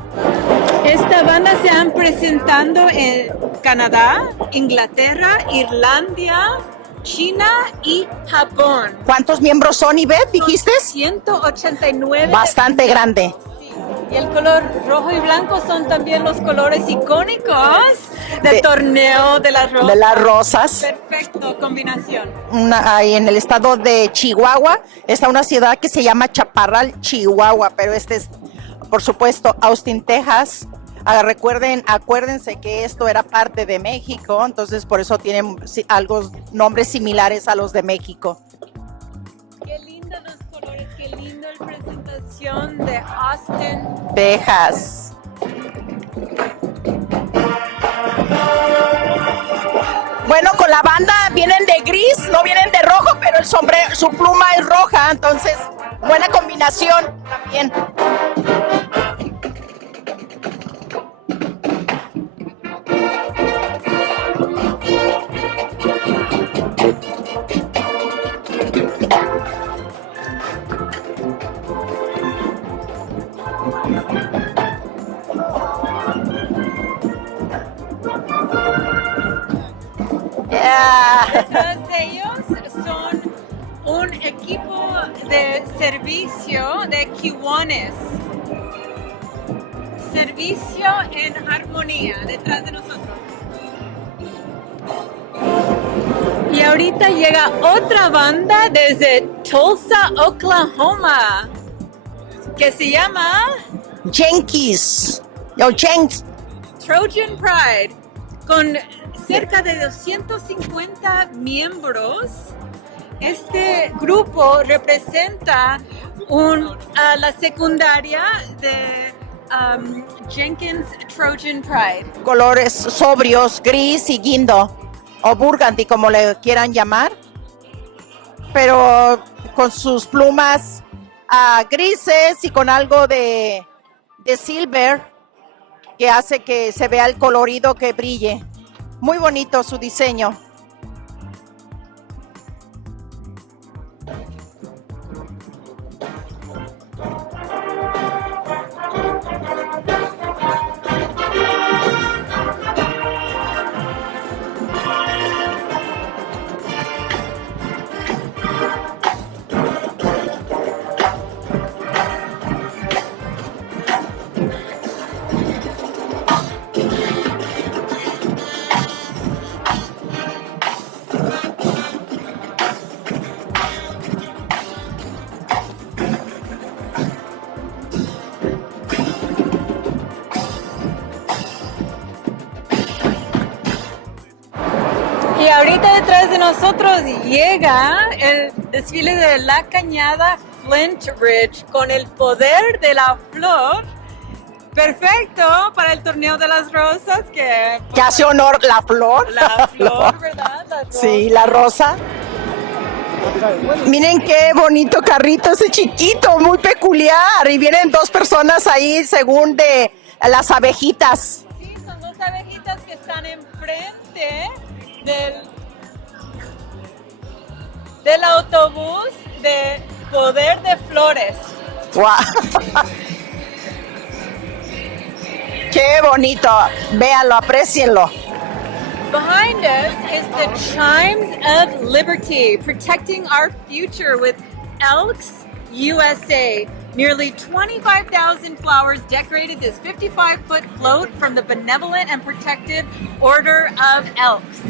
Esta banda se han presentado en Canadá, Inglaterra, Irlanda, China y Japón. ¿Cuántos miembros son, Yvette, dijiste? 189. Bastante grande. Y el color rojo y blanco son también los colores icónicos del torneo de las rosas. De las rosas. Perfecto, combinación. Ahí en el estado de Chihuahua está una ciudad que se llama Chaparral, Chihuahua, pero este es, por supuesto, Austin, Texas. Acuérdense que esto era parte de México, entonces por eso tienen algo, nombres similares a los de México. Qué lindos los colores, qué lindo la presentación de Austin, Texas. Bueno, con la banda vienen de gris, no vienen de rojo, pero el sombrero, su pluma es roja, entonces buena combinación también. Detrás de ellos son un equipo de servicio de Kiwanis. Servicio en armonía detrás de nosotros. Y ahorita llega otra banda desde Tulsa, Oklahoma, que se llama Yankees. Trojan Pride, con cerca de 250 miembros. Este grupo representa la secundaria de Jenkins Trojan Pride. Colores sobrios, gris y guindo, o burgundy, como le quieran llamar, pero con sus plumas grises y con algo de silver que hace que se vea el colorido, que brille. Muy bonito su diseño. Y ahorita detrás de nosotros llega el desfile de la Cañada Flint Ridge con el poder de la flor. Perfecto para el torneo de las rosas que hace honor la flor. La flor, ¿verdad? La Sí, la rosa. Miren qué bonito carrito ese chiquito, muy peculiar. Y vienen dos personas ahí según de las abejitas. Sí, son dos abejitas que están enfrente del autobús de poder de flores. ¡Wow! ¡Qué bonito! Véanlo, aprécienlo. Behind us is the Chimes of Liberty, protecting our future with Elks USA. Nearly 25,000 flowers decorated this 55-foot float from the Benevolent and Protective Order of Elks.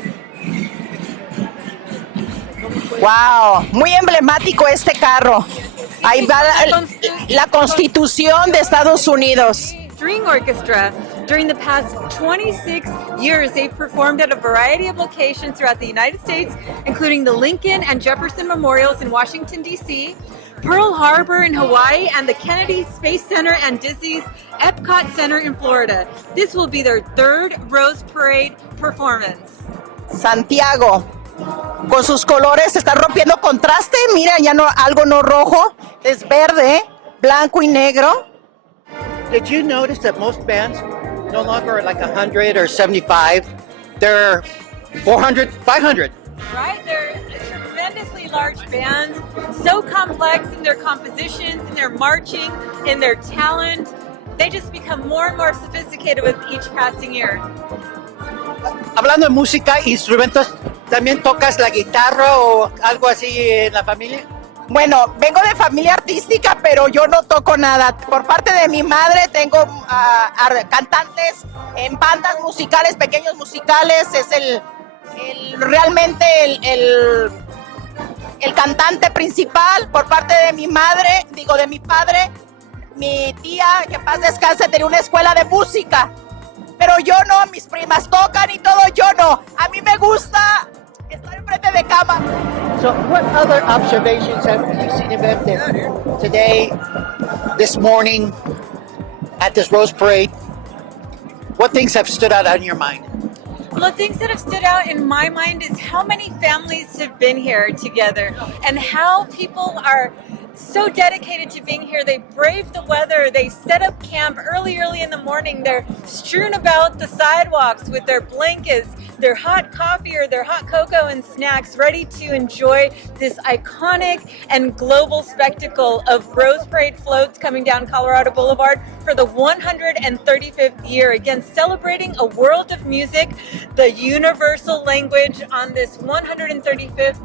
¡Wow! Muy emblemático este carro. Ahí va la Constitución de Estados Unidos. String Orchestra. During the past 26 years, they've performed at a variety of locations throughout the United States, including the Lincoln and Jefferson Memorials in Washington, D.C., Pearl Harbor in Hawaii, and the Kennedy Space Center and Disney's Epcot Center in Florida. This will be their third Rose Parade performance. Santiago, con sus colores, está rompiendo contraste. Mira, ya no, algo no rojo, es verde, blanco y negro. Did you notice that most bands no longer are like 100 or 75? They're 400, 500. Right? They're tremendously large bands, so complex in their compositions, in their marching, in their talent. They just become more and more sophisticated with each passing year. Hablando de música, instrumentos, ¿también tocas la guitarra o algo así en la familia? Bueno, vengo de familia artística, pero yo no toco nada. Por parte de mi madre tengo cantantes en bandas musicales, pequeños musicales. Es realmente el cantante principal. Por parte de mi madre, de mi padre, mi tía, que paz descanse, tenía una escuela de música. Pero yo no, mis primas tocan y todo, yo no. A mí me gusta estar enfrente de cama. So what other observations have you seen, Yvette, today, this morning, at this Rose Parade? What things have stood out on your mind? Well, the things that have stood out in my mind is how many families have been here together and how people are so dedicated to being here. They brave the weather. They set up camp early in the morning. They're strewn about the sidewalks with their blankets, their hot coffee or their hot cocoa and snacks, ready to enjoy this iconic and global spectacle of Rose Parade floats coming down Colorado Boulevard for the 135th year. Again, celebrating a world of music, the universal language on this 135th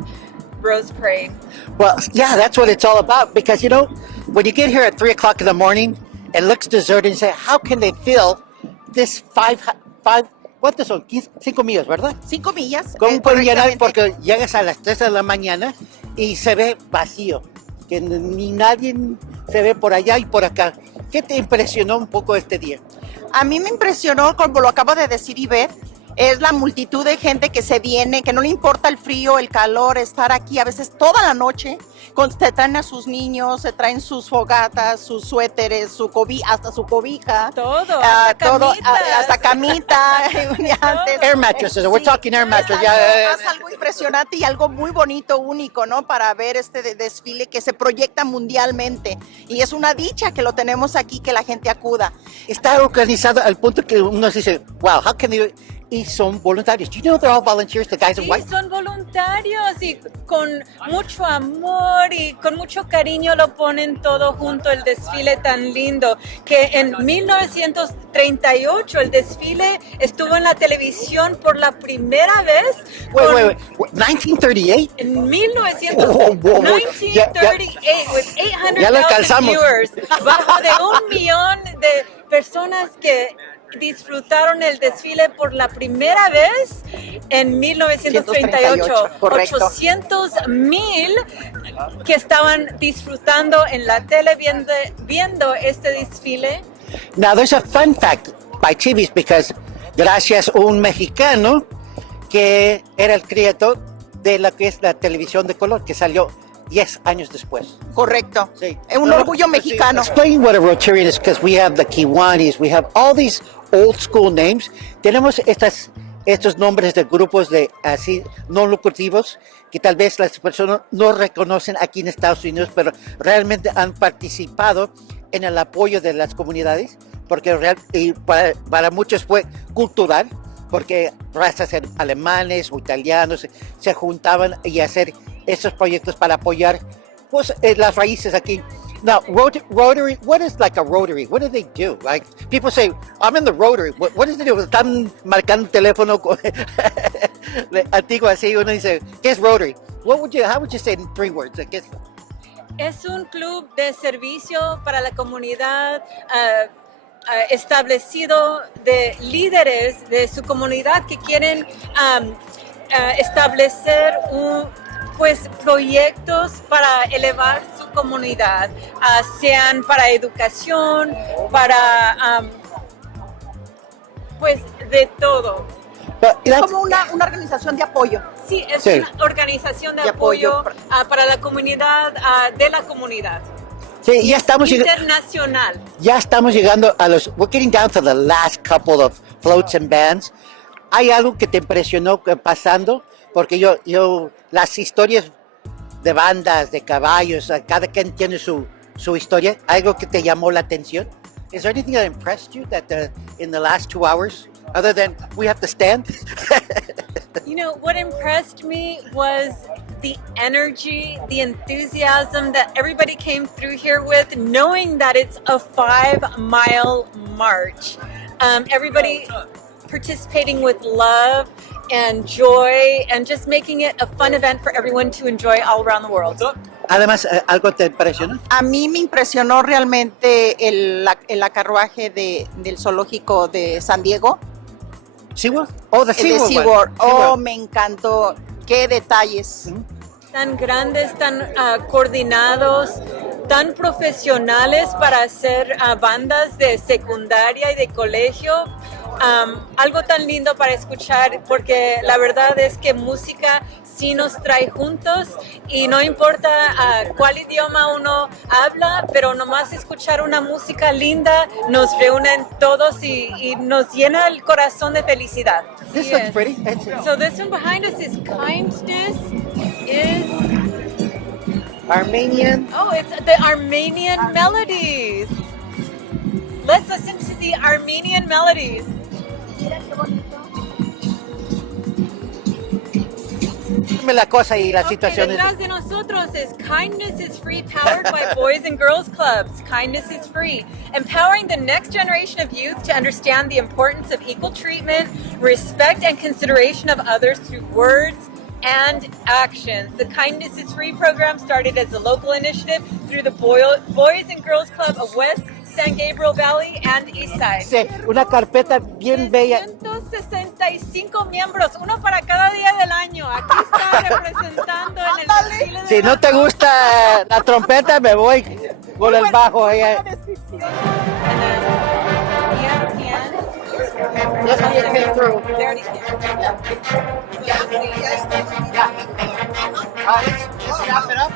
Rose Parade. Well, yeah, that's what it's all about. Because, you know, when you get here at 3 o'clock in the morning, it looks deserted, and say, how can they fill this five, ¿cuántos son? 5 millas, ¿verdad? 5 millas. ¿Cómo pueden llenar? Porque llegas a las 3 de la mañana y se ve vacío. Que ni nadie se ve por allá y por acá. ¿Qué te impresionó un poco este día? A mí me impresionó, como lo acabo de decir Yvette, es la multitud de gente que se viene, que no le importa el frío, el calor, estar aquí a veces toda la noche. Se traen a sus niños, se traen sus fogatas, sus suéteres, hasta su cobija. Todo, hasta camita. Air mattresses, we're talking air mattresses. Es algo impresionante y algo muy bonito, único, ¿no? Para ver este desfile que se proyecta mundialmente. Y es una dicha que lo tenemos aquí, que la gente acuda. Está organizado al punto que uno dice, wow, how can they... Y son voluntarios. Do you know they're all volunteers, the guys in Sí, white? son voluntarios y con mucho amor y con mucho cariño lo ponen todo junto, el desfile tan lindo, que en 1938 el desfile estuvo en la televisión por la primera vez. Wait, 1938? En 1938, with 800,000 viewers, bajo de 1 millón de personas que disfrutaron el desfile por la primera vez en 1938. 800,000 que estaban disfrutando en la tele viendo este desfile. Now there's a fun fact by TVs because gracias a un mexicano que era el creador de lo que es la televisión de color, que salió 10 años después. Correcto. Sí. Es un orgullo mexicano. Explain what a Rotarian is, because we have the Kiwanis, we have all these old school names. Tenemos estos nombres de grupos de así no lucrativos que tal vez las personas no reconocen aquí en Estados Unidos, pero realmente han participado en el apoyo de las comunidades, porque para muchos fue cultural, porque razas alemanes o italianos se juntaban y hacer estos proyectos para apoyar pues, las raíces aquí. Now, Rotary, what is like a Rotary? What do they do? Like, people say, I'm in the Rotary. What does it do? Están marcando un teléfono antiguo así, uno dice, ¿qué es Rotary? How would you say it in 3 words? Like, Es un club de servicio para la comunidad establecido de líderes de su comunidad que quieren establecer pues proyectos para elevar su comunidad, sean para educación, para pues de todo. Es como una organización de apoyo. Sí, es Sí. una organización de apoyo para la comunidad, de la comunidad. Sí, ya estamos Internacional. Ya estamos llegando a we're getting down to the last couple of floats and bands. ¿Hay algo que te impresionó pasando? Porque las historias de bandas, de caballos, cada quien tiene su historia. ¿Algo que te llamó la atención? Is there anything that impressed you in the last 2 hours, other than we have to stand? You know, what impressed me was the energy, the enthusiasm that everybody came through here with, knowing that it's a 5-mile march. Everybody participating with love and joy and just making it a fun event for everyone to enjoy all around the world. Además, ¿algo te impresionó? A mí me impresionó realmente el carruaje del zoológico de San Diego. SeaWorld? Oh, the El de SeaWorld. SeaWorld. Oh, SeaWorld. me encantó. Qué detalles. Tan grandes, tan coordinados, tan profesionales para hacer bandas de secundaria y de colegio. Algo tan lindo para escuchar, porque la verdad es que música sí nos trae juntos y no importa cuál idioma uno habla, pero nomás escuchar una música linda nos reúnen todos y nos llena el corazón de felicidad. This Sí looks es. pretty. So this one behind us is Kindness is, Armenian. oh, it's the Armenian melodies. Let's listen to the Armenian melodies. Dime la cosa y la Okay, situación. detrás de nosotros es Kindness is Free, powered by Boys and Girls Clubs. Kindness is Free, empowering the next generation of youth to understand the importance of equal treatment, respect, and consideration of others through words and actions. The Kindness is Free program started as a local initiative through the Boys and Girls Club of West San Gabriel Valley and Eastside. Sí, una carpeta bien bella. 165 miembros, uno para cada día del año. Aquí está representando en el desfile de Si no te gusta la trompeta, me voy con el bajo. Ahí. Let's see it came through. Let's wrap it up.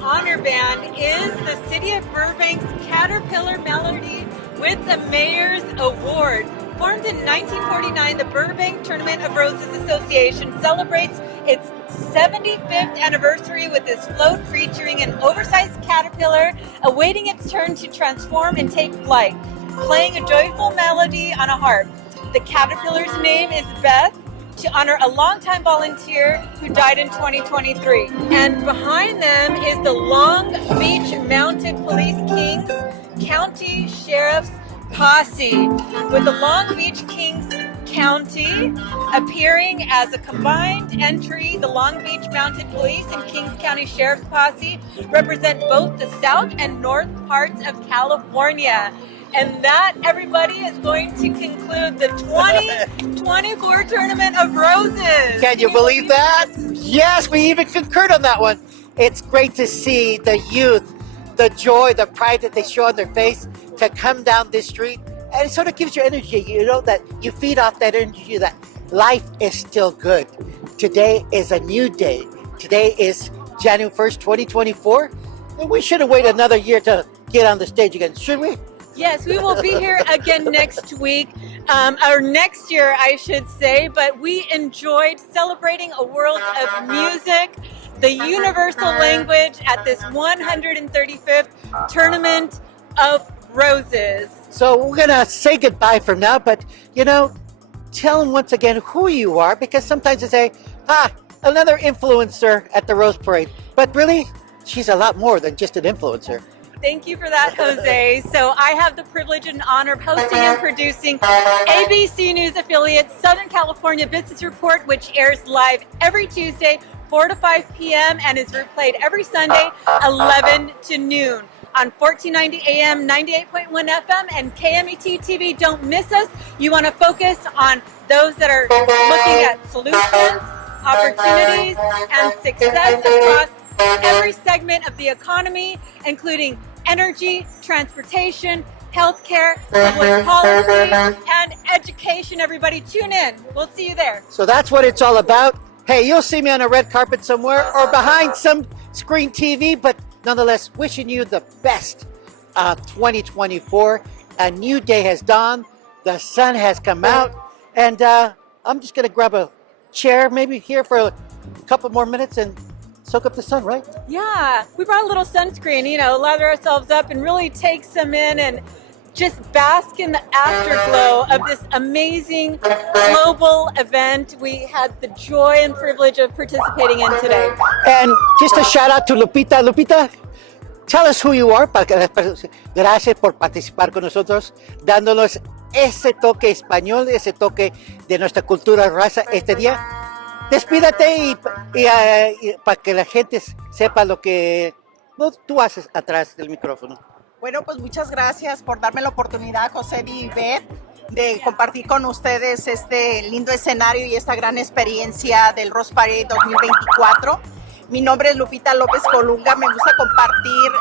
honor band is the City of Burbank's Caterpillar Melody with the Mayor's Award. Formed in 1949, the Burbank Tournament of Roses Association celebrates its 75th anniversary with this float featuring an oversized caterpillar awaiting its turn to transform and take flight, playing a joyful melody on a harp. The caterpillar's name is Beth, to honor a longtime volunteer who died in 2023. And behind them is the Long Beach Mounted Police Kings County Sheriff's Posse, with the Long Beach Kings County appearing as a combined entry. The Long Beach Mounted Police and Kings County Sheriff's Posse represent both the south and north parts of California. And that, everybody, is going to conclude the 2024 Tournament of Roses. Can you believe that? Yes, we even concurred on that one. It's great to see the youth, the joy, the pride that they show on their face to come down this street. And it sort of gives you energy, you know, that you feed off that energy that life is still good. Today is a new day. Today is January 1st, 2024. And we shouldn't wait another year to get on the stage again, should we? Yes, we will be here again next week, or next year, I should say, but we enjoyed celebrating a world of music, the universal language at this 135th Tournament of Roses. So we're going to say goodbye for now, but, you know, tell them once again who you are, because sometimes they say, another influencer at the Rose Parade. But really, she's a lot more than just an influencer. Thank you for that, Jose. So I have the privilege and honor of hosting and producing ABC News affiliate Southern California Business Report, which airs live every Tuesday, 4 to 5 p.m. and is replayed every Sunday, 11 to noon. On 1490 AM, 98.1 FM, and KMET TV. Don't miss us. You want to focus on those that are looking at solutions, opportunities, and success across every segment of the economy, including energy, transportation, healthcare, public policy, and education. Everybody tune in. We'll see you there. So that's what it's all about. Hey, you'll see me on a red carpet somewhere or behind some screen TV, but nonetheless, wishing you the best 2024. A new day has dawned. The sun has come out. And I'm just going to grab a chair, maybe here for a couple more minutes and soak up the sun, right? Yeah, we brought a little sunscreen, you know, lather ourselves up and really take some in and just bask in the afterglow of this amazing global event we had the joy and privilege of participating in today. And just a shout out to Lupita. Lupita, tell us who you are. Gracias por participar con nosotros, dándonos ese toque español, ese toque de nuestra cultura, raza, este día. Despídate y para que la gente sepa lo que tú haces atrás del micrófono. Bueno, pues muchas gracias por darme la oportunidad, José y Yvette, de compartir con ustedes este lindo escenario y esta gran experiencia del Rose Parade 2024. Mi nombre es Lupita Lopez Colunga. Me gusta compartir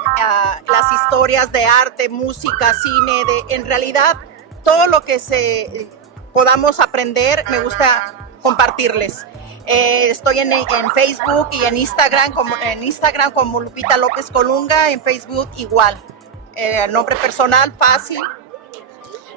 las historias de arte, música, cine, en realidad todo lo que podamos aprender, me gusta compartirles. Estoy en Facebook y en Instagram como Lupita López Colunga, en Facebook igual. Nombre personal, fácil.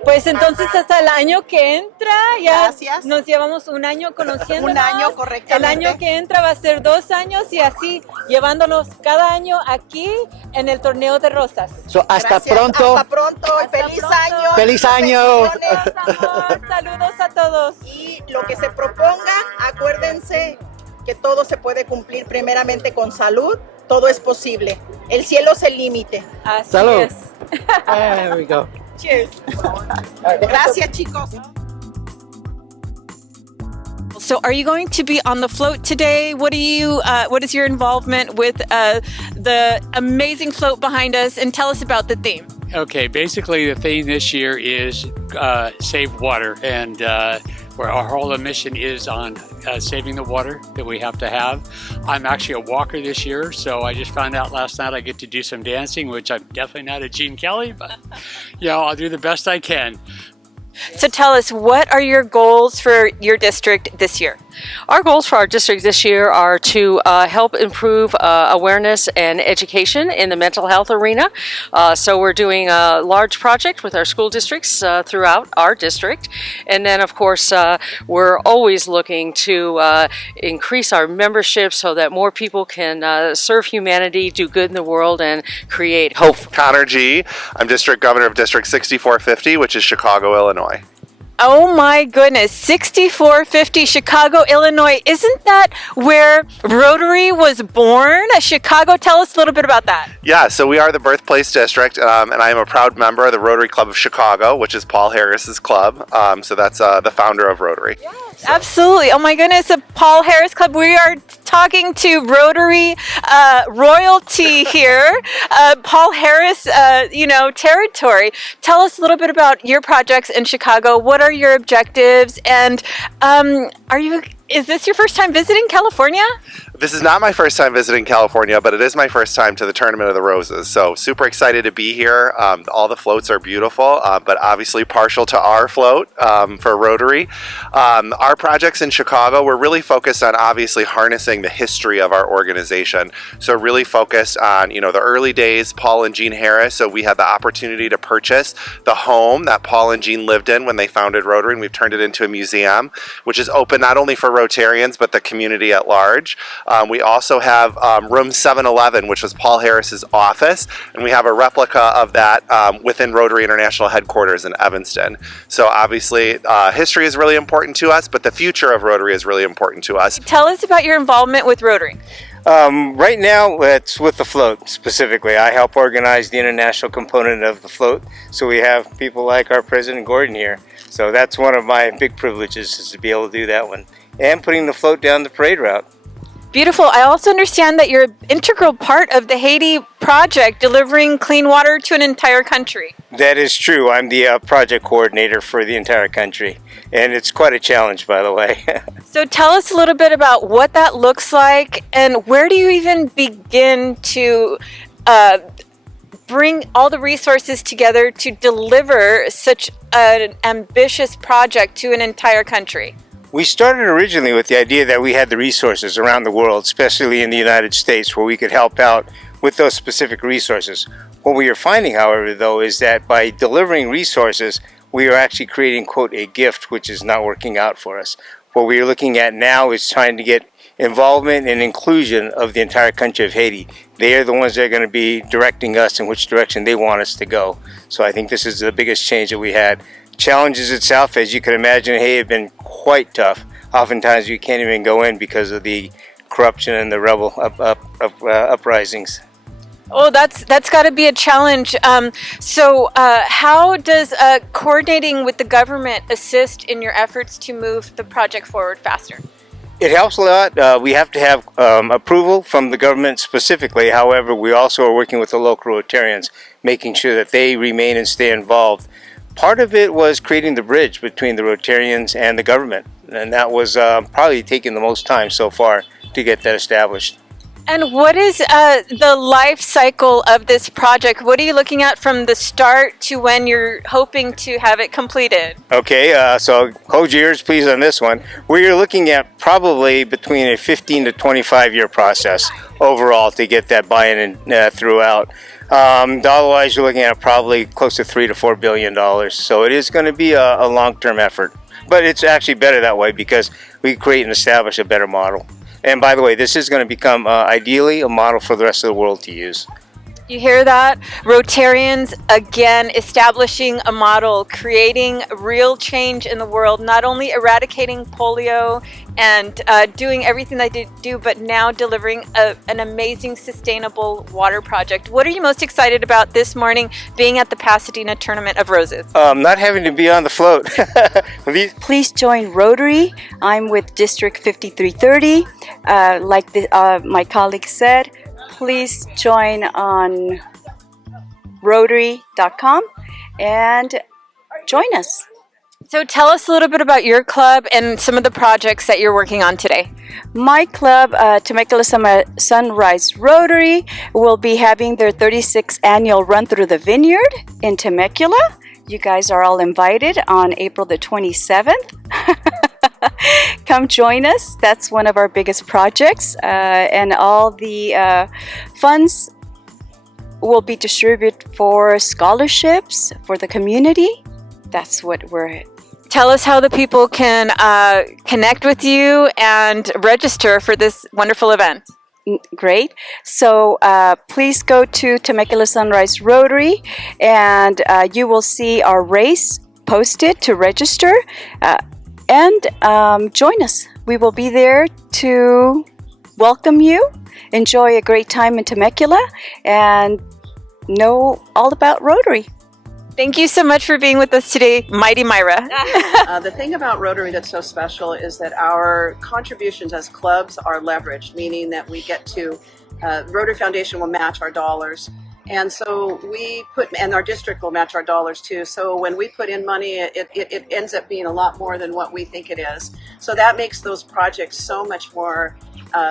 Pues entonces hasta el año que entra, ya Gracias. Nos llevamos un año conociéndonos. Un año, correctamente. El año que entra va a ser 2 años y así llevándonos cada año aquí en el torneo de rosas. So, hasta Gracias. pronto. Hasta pronto. Hasta Feliz pronto. año. Feliz año. Adiós, amor. Saludos a todos. Y lo que se proponga, acuérdense que todo se puede cumplir primeramente con salud. Todo es posible. El cielo es el límite. Así Salud. es. There we go. Cheers. Gracias, chicos. So, are you going to be on the float today? What is your involvement with the amazing float behind us? And tell us about the theme. Okay, basically the theme this year is save water, and where our whole mission is on saving the water that we have to have. I'm actually a walker this year, so I just found out last night I get to do some dancing, which I'm definitely not a Gene Kelly, but I'll do the best I can. So tell us, what are your goals for your district this year? Our goals for our district this year are to help improve awareness and education in the mental health arena. So we're doing a large project with our school districts throughout our district. And then, of course, we're always looking to increase our membership so that more people can serve humanity, do good in the world, and create hope. Connor G. I'm District Governor of District 6450, which is Chicago, Illinois. Oh my goodness, 6450 Chicago, Illinois. Isn't that where Rotary was born? Chicago, tell us a little bit about that. Yeah, so we are the birthplace district, and I am a proud member of the Rotary Club of Chicago, which is Paul Harris's club. So that's the founder of Rotary. Yes, absolutely. Oh my goodness, the Paul Harris Club. We are talking to Rotary royalty here, Paul Harris, territory. Tell us a little bit about your projects in Chicago. What are your objectives? And is this your first time visiting California? This is not my first time visiting California, but it is my first time to the Tournament of the Roses. So super excited to be here. All the floats are beautiful, but obviously partial to our float for Rotary. Our projects in Chicago, we're really focused on obviously harnessing the history of our organization. So really focused on, the early days, Paul and Jean Harris. So we had the opportunity to purchase the home that Paul and Jean lived in when they founded Rotary, and we've turned it into a museum, which is open not only for Rotarians, but the community at large. We also have room 711, which was Paul Harris's office, and we have a replica of that within Rotary International headquarters in Evanston. So obviously history is really important to us, but the future of Rotary is really important to us. Tell us about your involvement with Rotary. Right now, it's with the float specifically. I help organize the international component of the float. So we have people like our President Gordon here. So that's one of my big privileges, is to be able to do that one. And putting the float down the parade route. Beautiful. I also understand that you're an integral part of the Haiti project, delivering clean water to an entire country. That is true. I'm the project coordinator for the entire country. And it's quite a challenge, by the way. So tell us a little bit about what that looks like, and where do you even begin to bring all the resources together to deliver such an ambitious project to an entire country? We started originally with the idea that we had the resources around the world, especially in the United States, where we could help out with those specific resources. What we are finding, however, though, is that by delivering resources, we are actually creating, quote, a gift, which is not working out for us. What we are looking at now is trying to get involvement and inclusion of the entire country of Haiti. They are the ones that are going to be directing us in which direction they want us to go. So I think this is the biggest change that we had. Challenges itself, as you can imagine, have been quite tough. Oftentimes you can't even go in because of the corruption and the rebel uprisings. Oh, that's got to be a challenge. So how does coordinating with the government assist in your efforts to move the project forward faster? It helps a lot. We have to have approval from the government specifically. However, we also are working with the local Rotarians, making sure that they remain and stay involved. Part of it was creating the bridge between the Rotarians and the government, and that was probably taking the most time so far to get that established. And what is the life cycle of this project? What are you looking at from the start to when you're hoping to have it completed? Okay, so hold your ears please on this one. We're looking at probably between a 15 to 25 year process overall to get that buy-in throughout. Dollar-wise, you're looking at probably close to $3 to $4 billion. So it is going to be a long-term effort. But it's actually better that way because we create and establish a better model. And by the way, this is going to become ideally a model for the rest of the world to use. You hear that? Rotarians, again, establishing a model, creating real change in the world, not only eradicating polio and doing everything they do, but now delivering an amazing, sustainable water project. What are you most excited about this morning, being at the Pasadena Tournament of Roses? Not having to be on the float. Please join Rotary. I'm with District 5330. Like my colleague said, please join on Rotary.com and join us. So tell us a little bit about your club and some of the projects that you're working on today. My club, Temecula Sunrise Rotary, will be having their 36th annual Run Through the Vineyard in Temecula. You guys are all invited on April the 27th. Come join us. That's one of our biggest projects, and all the funds will be distributed for scholarships for the community. That's what we're. Tell us how the people can connect with you and register for this wonderful event. Great. So please go to Temecula Sunrise Rotary, and you will see our race posted to register, and join us. We will be there to welcome you, enjoy a great time in Temecula, and know all about Rotary. Thank you so much for being with us today, Mighty Myra. The thing about Rotary that's so special is that our contributions as clubs are leveraged, meaning that we get to, Rotary Foundation will match our dollars. And so and our district will match our dollars too. So when we put in money, it ends up being a lot more than what we think it is. So that makes those projects so much more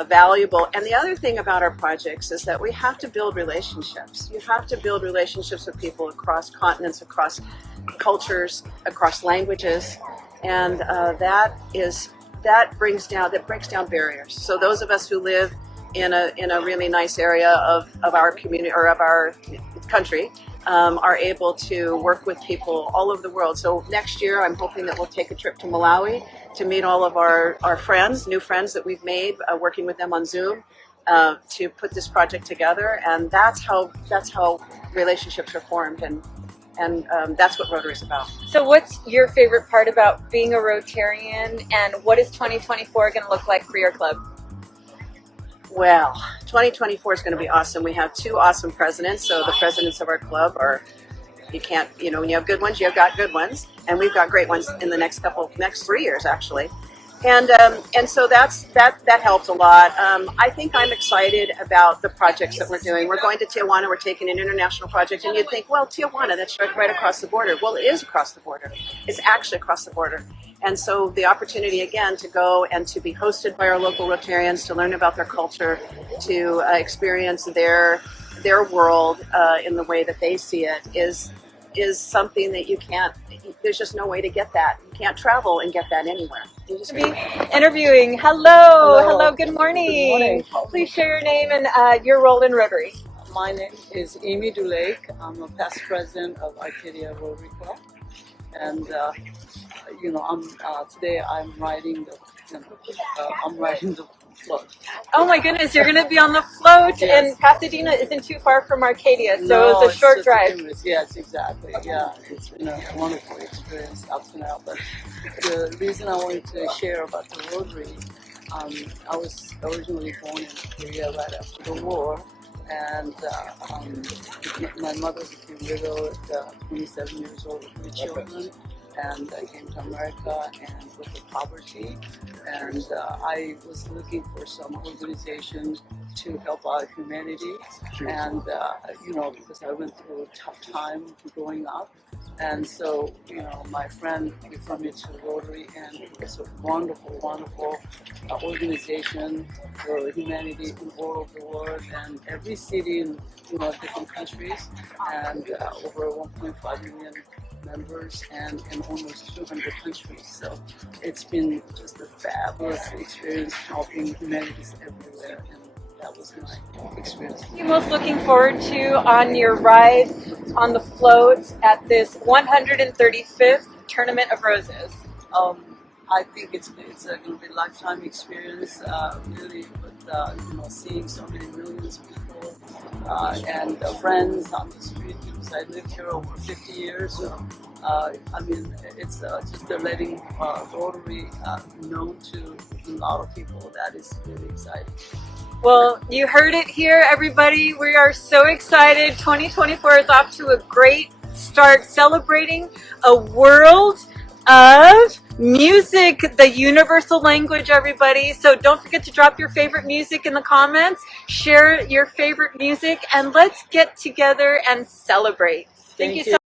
valuable. And the other thing about our projects is that we have to build relationships. You have to build relationships with people across continents, across cultures, across languages, and that breaks down barriers. So those of us who live in a really nice area of our community or of our country are able to work with people all over the world. So next year I'm hoping that we'll take a trip to Malawi to meet all of our friends, new friends that we've made, working with them on Zoom to put this project together. And that's how relationships are formed, and that's what Rotary is about. So what's your favorite part about being a Rotarian, and what is 2024 going to look like for your club? Well, 2024 is going to be awesome. We have two awesome presidents. So the presidents of our club are, when you have good ones, you've got good ones. And we've got great ones in the next 3 years, actually. And so that helps a lot. I think I'm excited about the projects that we're doing. We're going to Tijuana. We're taking an international project. And you'd think, well, Tijuana, that's right across the border. Well, it is across the border. It's actually across the border. And so the opportunity, again, to go and to be hosted by our local Rotarians, to learn about their culture, to experience their world in the way that they see it is something that there's just no way to get that. You can't travel and get that anywhere. You just be interviewing. Hello, good morning. Please share your name and your role in Rotary. My name is Amy Dulake. I'm a past president of Arcadia Rotary Club. And today I'm riding the float. Oh my goodness, you're going to be on the float, yes. And Pasadena isn't too far from Arcadia, so it's a short drive. Yes, exactly. Yeah, it's been a wonderful experience up to now. But the reason I wanted to share about the Rotary, I was originally born in Korea right after the war. And my mother became widow at 27 years old with 3 children, and I came to America and with the poverty, and I was looking for some organization to help out humanity, and because I went through a tough time growing up. And so, my friend referred me to Rotary, and it's a wonderful, wonderful organization for humanity all over the world, and every city in different countries, and over 1.5 million members, and in almost 200 countries. So it's been just a fabulous experience helping humanities everywhere. And that was my experience. What are you most looking forward to on your ride on the float at this 135th Tournament of Roses? I think it's going to be a lifetime experience, really, with seeing so many millions of people and friends on the street, because I lived here over 50 years. So, it's just letting Rotary known to a lot of people. That is really exciting. Well, you heard it here, everybody. We are so excited. 2024 is off to a great start, celebrating a world of music, the universal language, everybody. So don't forget to drop your favorite music in the comments, share your favorite music, and let's get together and celebrate. Thank you so much.